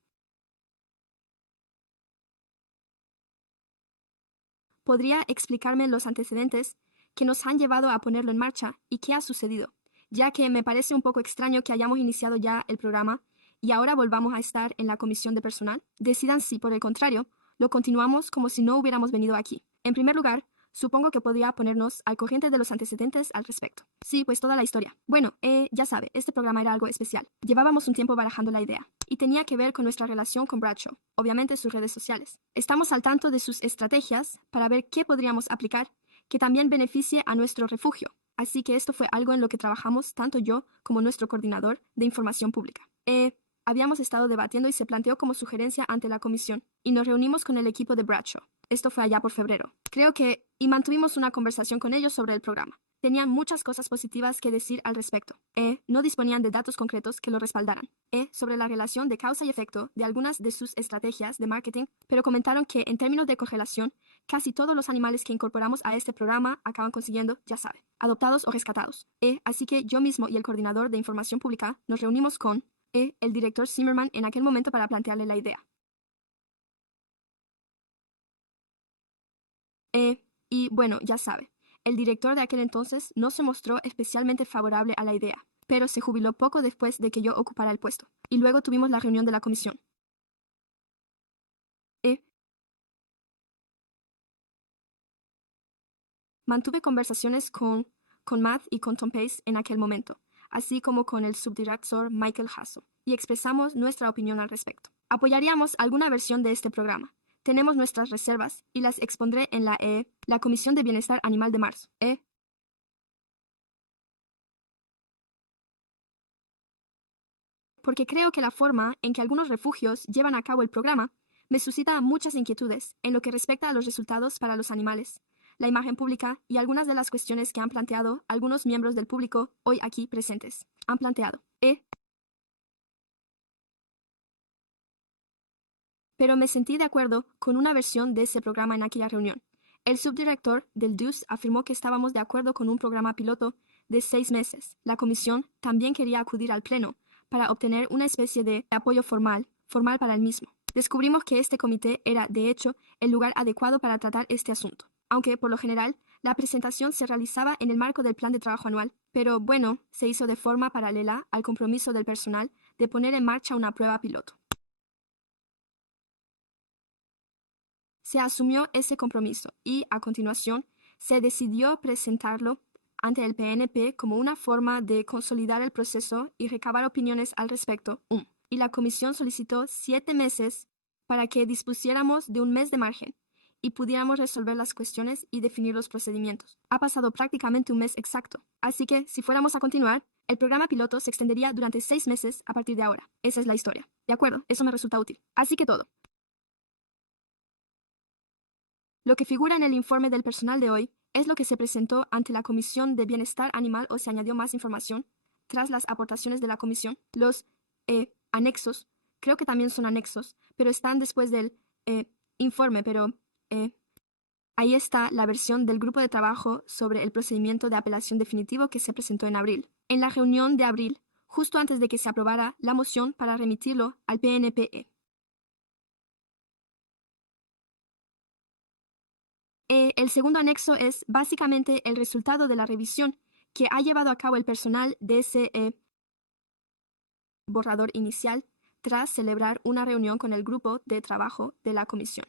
¿Podría explicarme los antecedentes que nos han llevado a ponerlo en marcha y qué ha sucedido? Ya que me parece un poco extraño que hayamos iniciado ya el programa y ahora volvamos a estar en la comisión de personal. Decidan si, por el contrario, lo continuamos como si no hubiéramos venido aquí. En primer lugar, supongo que podría ponernos al corriente de los antecedentes al respecto. Sí, pues toda la historia. Bueno, ya sabe, este programa era algo especial. Llevábamos un tiempo barajando la idea. Y tenía que ver con nuestra relación con Bradshaw, obviamente sus redes sociales. Estamos al tanto de sus estrategias para ver qué podríamos aplicar que también beneficie a nuestro refugio. Así que esto fue algo en lo que trabajamos tanto yo como nuestro coordinador de información pública. Habíamos estado debatiendo y se planteó como sugerencia ante la comisión, y nos reunimos con el equipo de Bradshaw. Esto fue allá por febrero. Y mantuvimos una conversación con ellos sobre el programa. Tenían muchas cosas positivas que decir al respecto. No disponían de datos concretos que lo respaldaran. Sobre la relación de causa y efecto de algunas de sus estrategias de marketing, pero comentaron que en términos de correlación, casi todos los animales que incorporamos a este programa acaban consiguiendo, ya sabe, adoptados o rescatados. Así que yo mismo y el coordinador de información pública nos reunimos con el director Zimmerman en aquel momento para plantearle la idea. Y bueno, ya sabe, el director de aquel entonces no se mostró especialmente favorable a la idea. pero se jubiló poco después de que yo ocupara el puesto. Y luego tuvimos la reunión de la comisión. Mantuve conversaciones con Matt y con Tom Pace en aquel momento, así como con el subdirector Michael Hasso, y expresamos nuestra opinión al respecto. Apoyaríamos alguna versión de este programa. Tenemos nuestras reservas y las expondré en la Comisión de Bienestar Animal de marzo. Porque creo que la forma en que algunos refugios llevan a cabo el programa me suscita muchas inquietudes en lo que respecta a los resultados para los animales, la imagen pública y algunas de las cuestiones que han planteado algunos miembros del público hoy aquí presentes. Han planteado. Pero me sentí de acuerdo con una versión de ese programa en aquella reunión. El subdirector del DUS afirmó que estábamos de acuerdo con un programa piloto de 6 meses. La comisión también quería acudir al pleno para obtener una especie de apoyo formal para el mismo. Descubrimos que este comité era, de hecho, el lugar adecuado para tratar este asunto, aunque, por lo general, la presentación se realizaba en el marco del plan de trabajo anual, pero bueno, se hizo de forma paralela al compromiso del personal de poner en marcha una prueba piloto. Se asumió ese compromiso y, a continuación, se decidió presentarlo ante el PNP como una forma de consolidar el proceso y recabar opiniones al respecto. Y la comisión solicitó 7 meses para que dispusiéramos de un mes de margen y pudiéramos resolver las cuestiones y definir los procedimientos. Ha pasado prácticamente un mes exacto, así que si fuéramos a continuar, el programa piloto se extendería durante 6 meses a partir de ahora. Esa es la historia. De acuerdo, eso me resulta útil. Así que todo. Lo que figura en el informe del personal de hoy es lo que se presentó ante la Comisión de Bienestar Animal o se añadió más información tras las aportaciones de la comisión. Los anexos, creo que también son anexos, pero están después del informe, pero ahí está la versión del grupo de trabajo sobre el procedimiento de apelación definitivo que se presentó en abril. En la reunión de abril, justo antes de que se aprobara la moción para remitirlo al PNPE. El segundo anexo es básicamente el resultado de la revisión que ha llevado a cabo el personal de ese borrador inicial tras celebrar una reunión con el grupo de trabajo de la comisión,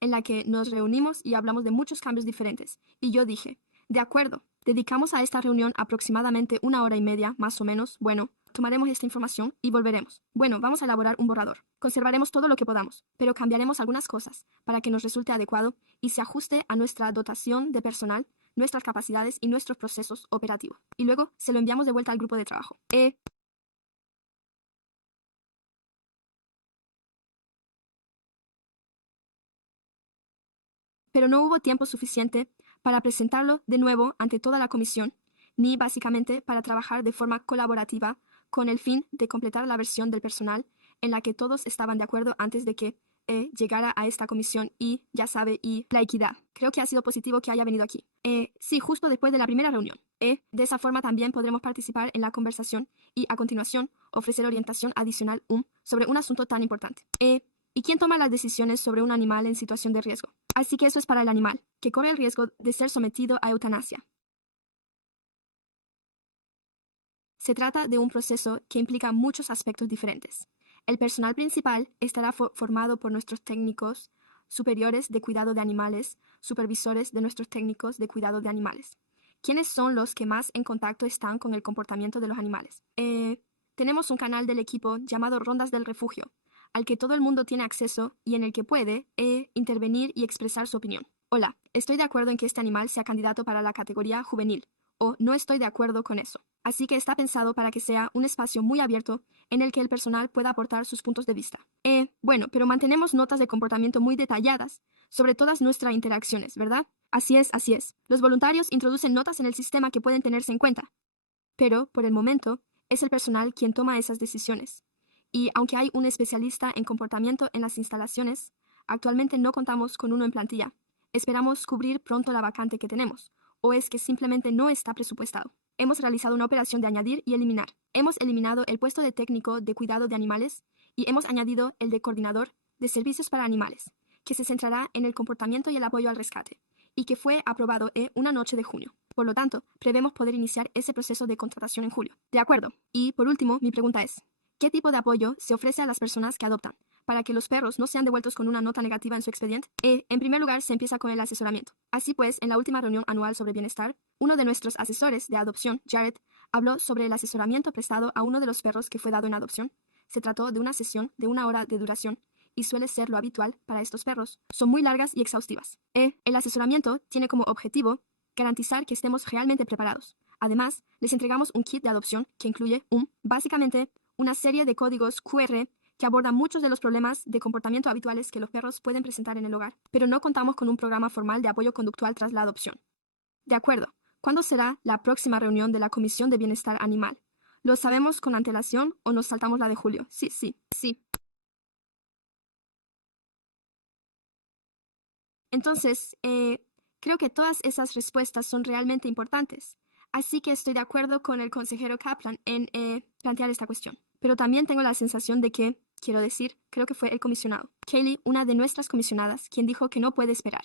en la que nos reunimos y hablamos de muchos cambios diferentes. Y yo dije, de acuerdo, dedicamos a esta reunión aproximadamente 1 hora y media, más o menos. Bueno, tomaremos esta información y volveremos. Bueno, vamos a elaborar un borrador. Conservaremos todo lo que podamos, pero cambiaremos algunas cosas para que nos resulte adecuado y se ajuste a nuestra dotación de personal, nuestras capacidades y nuestros procesos operativos. Y luego se lo enviamos de vuelta al grupo de trabajo. Pero no hubo tiempo suficiente para presentarlo de nuevo ante toda la comisión, ni básicamente para trabajar de forma colaborativa con el fin de completar la versión del personal en la que todos estaban de acuerdo antes de que llegara a esta comisión y, ya sabe, y la equidad. Creo que ha sido positivo que haya venido aquí. Sí, justo después de la primera reunión. De esa forma también podremos participar en la conversación y, a continuación, ofrecer orientación adicional sobre un asunto tan importante. ¿Y quién toma las decisiones sobre un animal en situación de riesgo? Así que eso es para el animal, que corre el riesgo de ser sometido a eutanasia. Se trata de un proceso que implica muchos aspectos diferentes. El personal principal estará formado por nuestros técnicos superiores de cuidado de animales, supervisores de nuestros técnicos de cuidado de animales. ¿Quiénes son los que más en contacto están con el comportamiento de los animales? Tenemos un canal del equipo llamado Rondas del Refugio, al que todo el mundo tiene acceso y en el que puede intervenir y expresar su opinión. Hola, estoy de acuerdo en que este animal sea candidato para la categoría juvenil, o no estoy de acuerdo con eso. Así que está pensado para que sea un espacio muy abierto en el que el personal pueda aportar sus puntos de vista. Bueno, pero mantenemos notas de comportamiento muy detalladas sobre todas nuestras interacciones, ¿verdad? Así es, así es. Los voluntarios introducen notas en el sistema que pueden tenerse en cuenta. Pero, por el momento, es el personal quien toma esas decisiones. Y aunque hay un especialista en comportamiento en las instalaciones, actualmente no contamos con uno en plantilla. Esperamos cubrir pronto la vacante que tenemos, o es que simplemente no está presupuestado. Hemos realizado una operación de añadir y eliminar. Hemos eliminado el puesto de técnico de cuidado de animales y hemos añadido el de coordinador de servicios para animales, que se centrará en el comportamiento y el apoyo al rescate, y que fue aprobado una noche de junio. Por lo tanto, prevemos poder iniciar ese proceso de contratación en julio. De acuerdo. Y, por último, mi pregunta es, ¿qué tipo de apoyo se ofrece a las personas que adoptan para que los perros no sean devueltos con una nota negativa en su expediente? En primer lugar, se empieza con el asesoramiento. Así pues, en la última reunión anual sobre bienestar, uno de nuestros asesores de adopción, Jared, habló sobre el asesoramiento prestado a uno de los perros que fue dado en adopción. Se trató de una sesión de 1 hora de duración y suele ser lo habitual para estos perros. Son muy largas y exhaustivas. El asesoramiento tiene como objetivo garantizar que estemos realmente preparados. Además, les entregamos un kit de adopción que incluye básicamente, una serie de códigos QR que abordan muchos de los problemas de comportamiento habituales que los perros pueden presentar en el hogar, pero no contamos con un programa formal de apoyo conductual tras la adopción. De acuerdo. ¿Cuándo será la próxima reunión de la Comisión de Bienestar Animal? ¿Lo sabemos con antelación o nos saltamos la de julio? Sí. Entonces, creo que todas esas respuestas son realmente importantes. Así que estoy de acuerdo con el consejero Kaplan en plantear esta cuestión. Pero también tengo la sensación de que, quiero decir, creo que fue el comisionado, Kaylee, una de nuestras comisionadas, quien dijo que no puede esperar.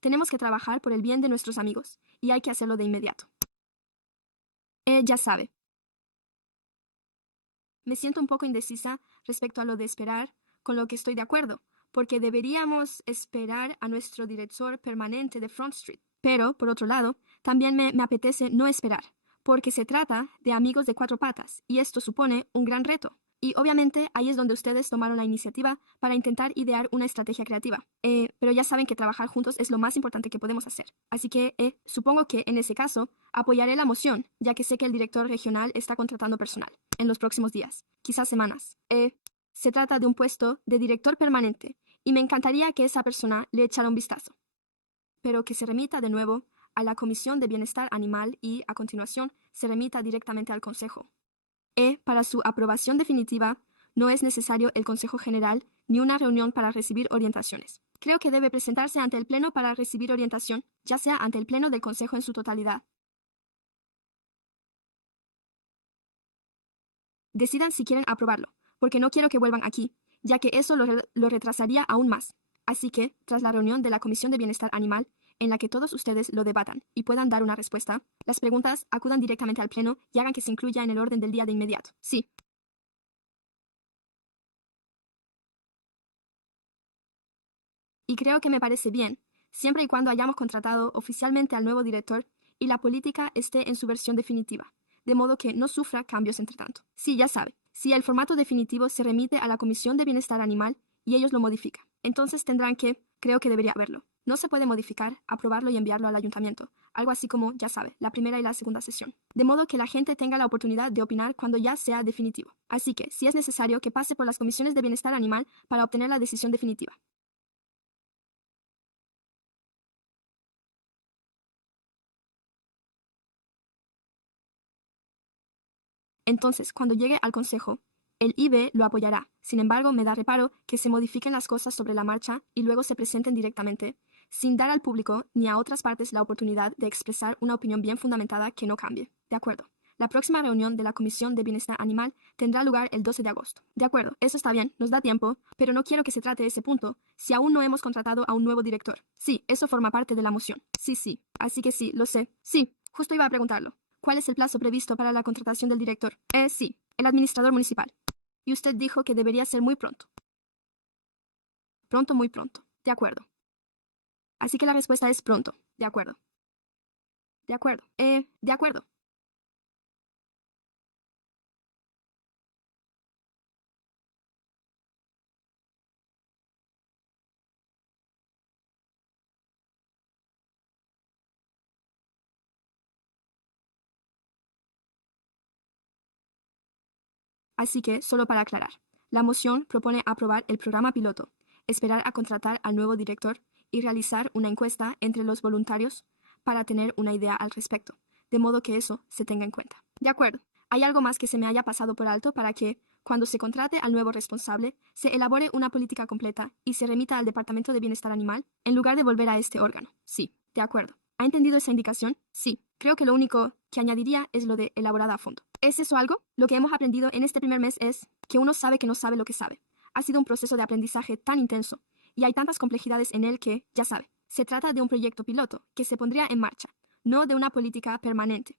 Tenemos que trabajar por el bien de nuestros amigos, y hay que hacerlo de inmediato. Ya sabe. Me siento un poco indecisa respecto a lo de esperar, con lo que estoy de acuerdo, porque deberíamos esperar a nuestro director permanente de Front Street. Pero, por otro lado, también me apetece no esperar, porque se trata de amigos de 4 patas, y esto supone un gran reto. Y obviamente ahí es donde ustedes tomaron la iniciativa para intentar idear una estrategia creativa. Pero ya saben que trabajar juntos es lo más importante que podemos hacer. Así que supongo que en ese caso apoyaré la moción, ya que sé que el director regional está contratando personal en los próximos días, quizás semanas. Se trata de un puesto de director permanente y me encantaría que esa persona le echara un vistazo, pero que se remita de nuevo a la Comisión de Bienestar Animal y, a continuación, se remita directamente al Consejo. Para su aprobación definitiva, no es necesario el Consejo General ni una reunión para recibir orientaciones. Creo que debe presentarse ante el Pleno para recibir orientación, ya sea ante el Pleno del Consejo en su totalidad. Decidan si quieren aprobarlo, porque no quiero que vuelvan aquí, ya que eso lo retrasaría aún más. Así que, tras la reunión de la Comisión de Bienestar Animal, en la que todos ustedes lo debatan y puedan dar una respuesta, las preguntas acudan directamente al Pleno y hagan que se incluya en el orden del día de inmediato. Sí. Y creo que me parece bien, siempre y cuando hayamos contratado oficialmente al nuevo director y la política esté en su versión definitiva, de modo que no sufra cambios entre tanto. Sí, ya sabe, si el formato definitivo se remite a la Comisión de Bienestar Animal y ellos lo modifican, entonces tendrán que, creo que debería haberlo. No se puede modificar, aprobarlo y enviarlo al ayuntamiento, algo así como, ya sabe, la primera y la segunda sesión, de modo que la gente tenga la oportunidad de opinar cuando ya sea definitivo. Así que, si es necesario, que pase por las comisiones de bienestar animal para obtener la decisión definitiva. Entonces, cuando llegue al Consejo, el IB lo apoyará. Sin embargo, me da reparo que se modifiquen las cosas sobre la marcha y luego se presenten directamente, sin dar al público ni a otras partes la oportunidad de expresar una opinión bien fundamentada que no cambie. De acuerdo. La próxima reunión de la Comisión de Bienestar Animal tendrá lugar el 12 de agosto. De acuerdo, eso está bien, nos da tiempo, pero no quiero que se trate de ese punto si aún no hemos contratado a un nuevo director. Sí, eso forma parte de la moción. Sí. Así que sí, lo sé. Sí, justo iba a preguntarlo. ¿Cuál es el plazo previsto para la contratación del director? Sí, el administrador municipal. Y usted dijo que debería ser muy pronto. Pronto, muy pronto. De acuerdo. Así que la respuesta es pronto. De acuerdo. De acuerdo. De acuerdo. Así que, solo para aclarar, la moción propone aprobar el programa piloto, esperar a contratar al nuevo director y realizar una encuesta entre los voluntarios para tener una idea al respecto, de modo que eso se tenga en cuenta. De acuerdo. ¿Hay algo más que se me haya pasado por alto para que, cuando se contrate al nuevo responsable, se elabore una política completa y se remita al Departamento de Bienestar Animal, en lugar de volver a este órgano? Sí, de acuerdo. ¿Ha entendido esa indicación? Sí. Creo que lo único que añadiría es lo de elaborada a fondo. ¿Es eso algo? Lo que hemos aprendido en este primer mes es que uno sabe que no sabe lo que sabe. Ha sido un proceso de aprendizaje tan intenso y hay tantas complejidades en él que, ya sabe, se trata de un proyecto piloto que se pondría en marcha, no de una política permanente.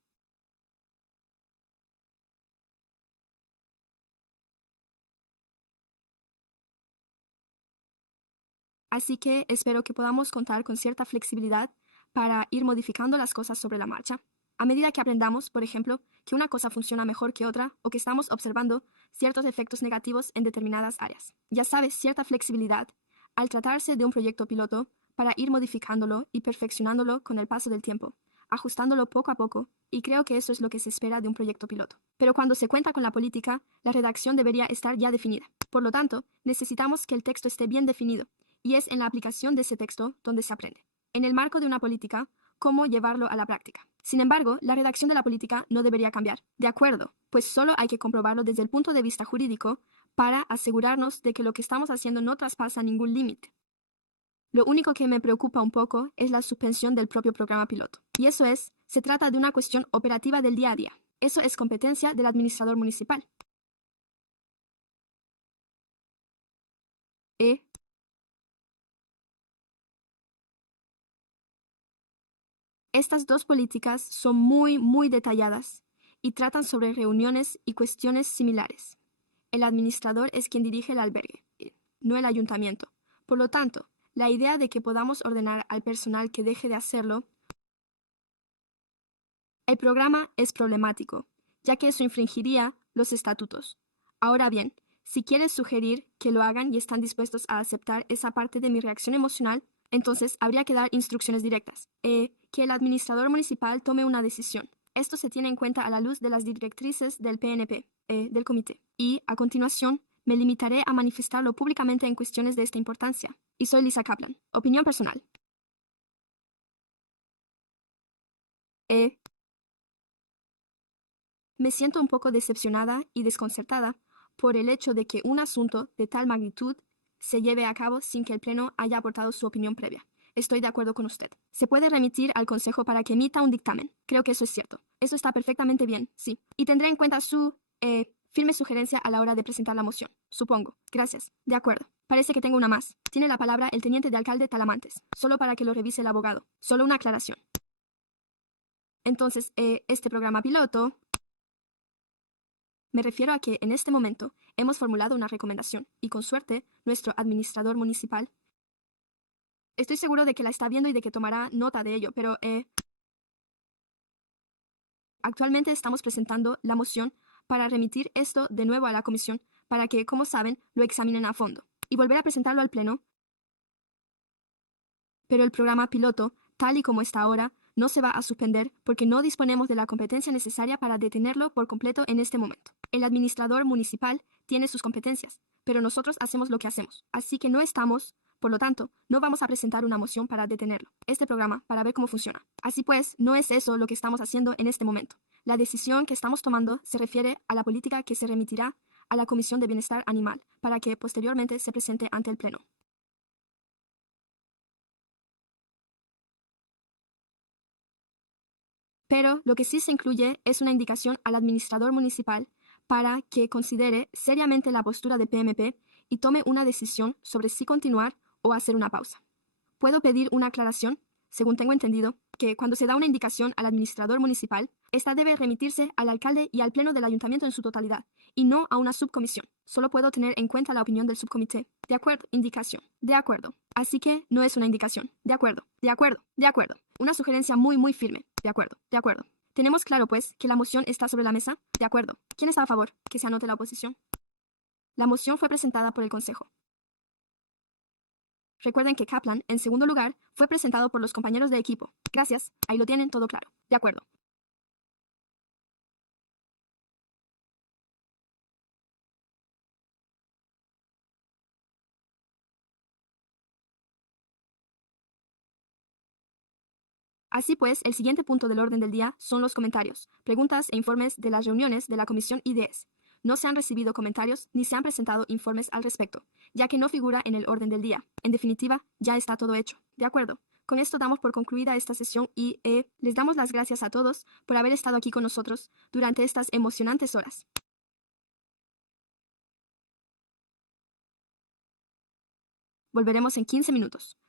Así que espero que podamos contar con cierta flexibilidad para ir modificando las cosas sobre la marcha. A medida que aprendamos, por ejemplo, que una cosa funciona mejor que otra o que estamos observando ciertos efectos negativos en determinadas áreas. Ya sabes, cierta flexibilidad al tratarse de un proyecto piloto para ir modificándolo y perfeccionándolo con el paso del tiempo, ajustándolo poco a poco, y creo que eso es lo que se espera de un proyecto piloto. Pero cuando se cuenta con la política, la redacción debería estar ya definida. Por lo tanto, necesitamos que el texto esté bien definido, y es en la aplicación de ese texto donde se aprende. En el marco de una política, cómo llevarlo a la práctica. Sin embargo, la redacción de la política no debería cambiar. De acuerdo, pues solo hay que comprobarlo desde el punto de vista jurídico para asegurarnos de que lo que estamos haciendo no traspasa ningún límite. Lo único que me preocupa un poco es la suspensión del propio programa piloto. Y eso se trata de una cuestión operativa del día a día. Eso es competencia del administrador municipal. Estas dos políticas son muy detalladas y tratan sobre reuniones y cuestiones similares. El administrador es quien dirige el albergue, no el ayuntamiento. Por lo tanto, la idea de que podamos ordenar al personal que deje de hacerlo, el programa es problemático, ya que eso infringiría los estatutos. Ahora bien, si quieres sugerir que lo hagan y están dispuestos a aceptar esa parte de mi reacción emocional, entonces habría que dar instrucciones directas. Que el administrador municipal tome una decisión. Esto se tiene en cuenta a la luz de las directrices del PNP, del comité. Y, a continuación, me limitaré a manifestarlo públicamente en cuestiones de esta importancia. Y soy Lisa Kaplan. Opinión personal. Me siento un poco decepcionada y desconcertada por el hecho de que un asunto de tal magnitud se lleve a cabo sin que el Pleno haya aportado su opinión previa. Estoy de acuerdo con usted. Se puede remitir al Consejo para que emita un dictamen. Creo que eso es cierto. Eso está perfectamente bien, sí. Y tendré en cuenta su firme sugerencia a la hora de presentar la moción, supongo. Gracias. De acuerdo. Parece que tengo una más. Tiene la palabra el teniente de alcalde Talamantes, solo para que lo revise el abogado. Solo una aclaración. Entonces, este programa piloto... Me refiero a que en este momento hemos formulado una recomendación y con suerte nuestro administrador municipal estoy seguro de que la está viendo y de que tomará nota de ello, pero actualmente estamos presentando la moción para remitir esto de nuevo a la comisión para que, como saben, lo examinen a fondo y volver a presentarlo al pleno. Pero el programa piloto, tal y como está ahora, no se va a suspender porque no disponemos de la competencia necesaria para detenerlo por completo en este momento. El administrador municipal tiene sus competencias, pero nosotros hacemos lo que hacemos. Así que no estamos, por lo tanto, no vamos a presentar una moción para detenerlo, este programa, para ver cómo funciona. Así pues, no es eso lo que estamos haciendo en este momento. La decisión que estamos tomando se refiere a la política que se remitirá a la Comisión de Bienestar Animal para que posteriormente se presente ante el Pleno. Pero lo que sí se incluye es una indicación al administrador municipal para que considere seriamente la postura de PMP y tome una decisión sobre si continuar o hacer una pausa. ¿Puedo pedir una aclaración? Según tengo entendido, que cuando se da una indicación al administrador municipal, esta debe remitirse al alcalde y al pleno del ayuntamiento en su totalidad, y no a una subcomisión. Solo puedo tener en cuenta la opinión del subcomité. De acuerdo, indicación. De acuerdo. Así que no es una indicación. De acuerdo, de acuerdo, de acuerdo. Una sugerencia muy firme. De acuerdo, de acuerdo. Tenemos claro, pues, que la moción está sobre la mesa. De acuerdo. ¿Quién está a favor? Que se anote la oposición. La moción fue presentada por el Consejo. Recuerden que Kaplan, en segundo lugar, fue presentado por los compañeros de equipo. Gracias. Ahí lo tienen todo claro. De acuerdo. Así pues, el siguiente punto del orden del día son los comentarios, preguntas e informes de las reuniones de la Comisión IDS. No se han recibido comentarios ni se han presentado informes al respecto, ya que no figura en el orden del día. En definitiva, ya está todo hecho. De acuerdo. Con esto damos por concluida esta sesión y les damos las gracias a todos por haber estado aquí con nosotros durante estas emocionantes horas. Volveremos en 15 minutos.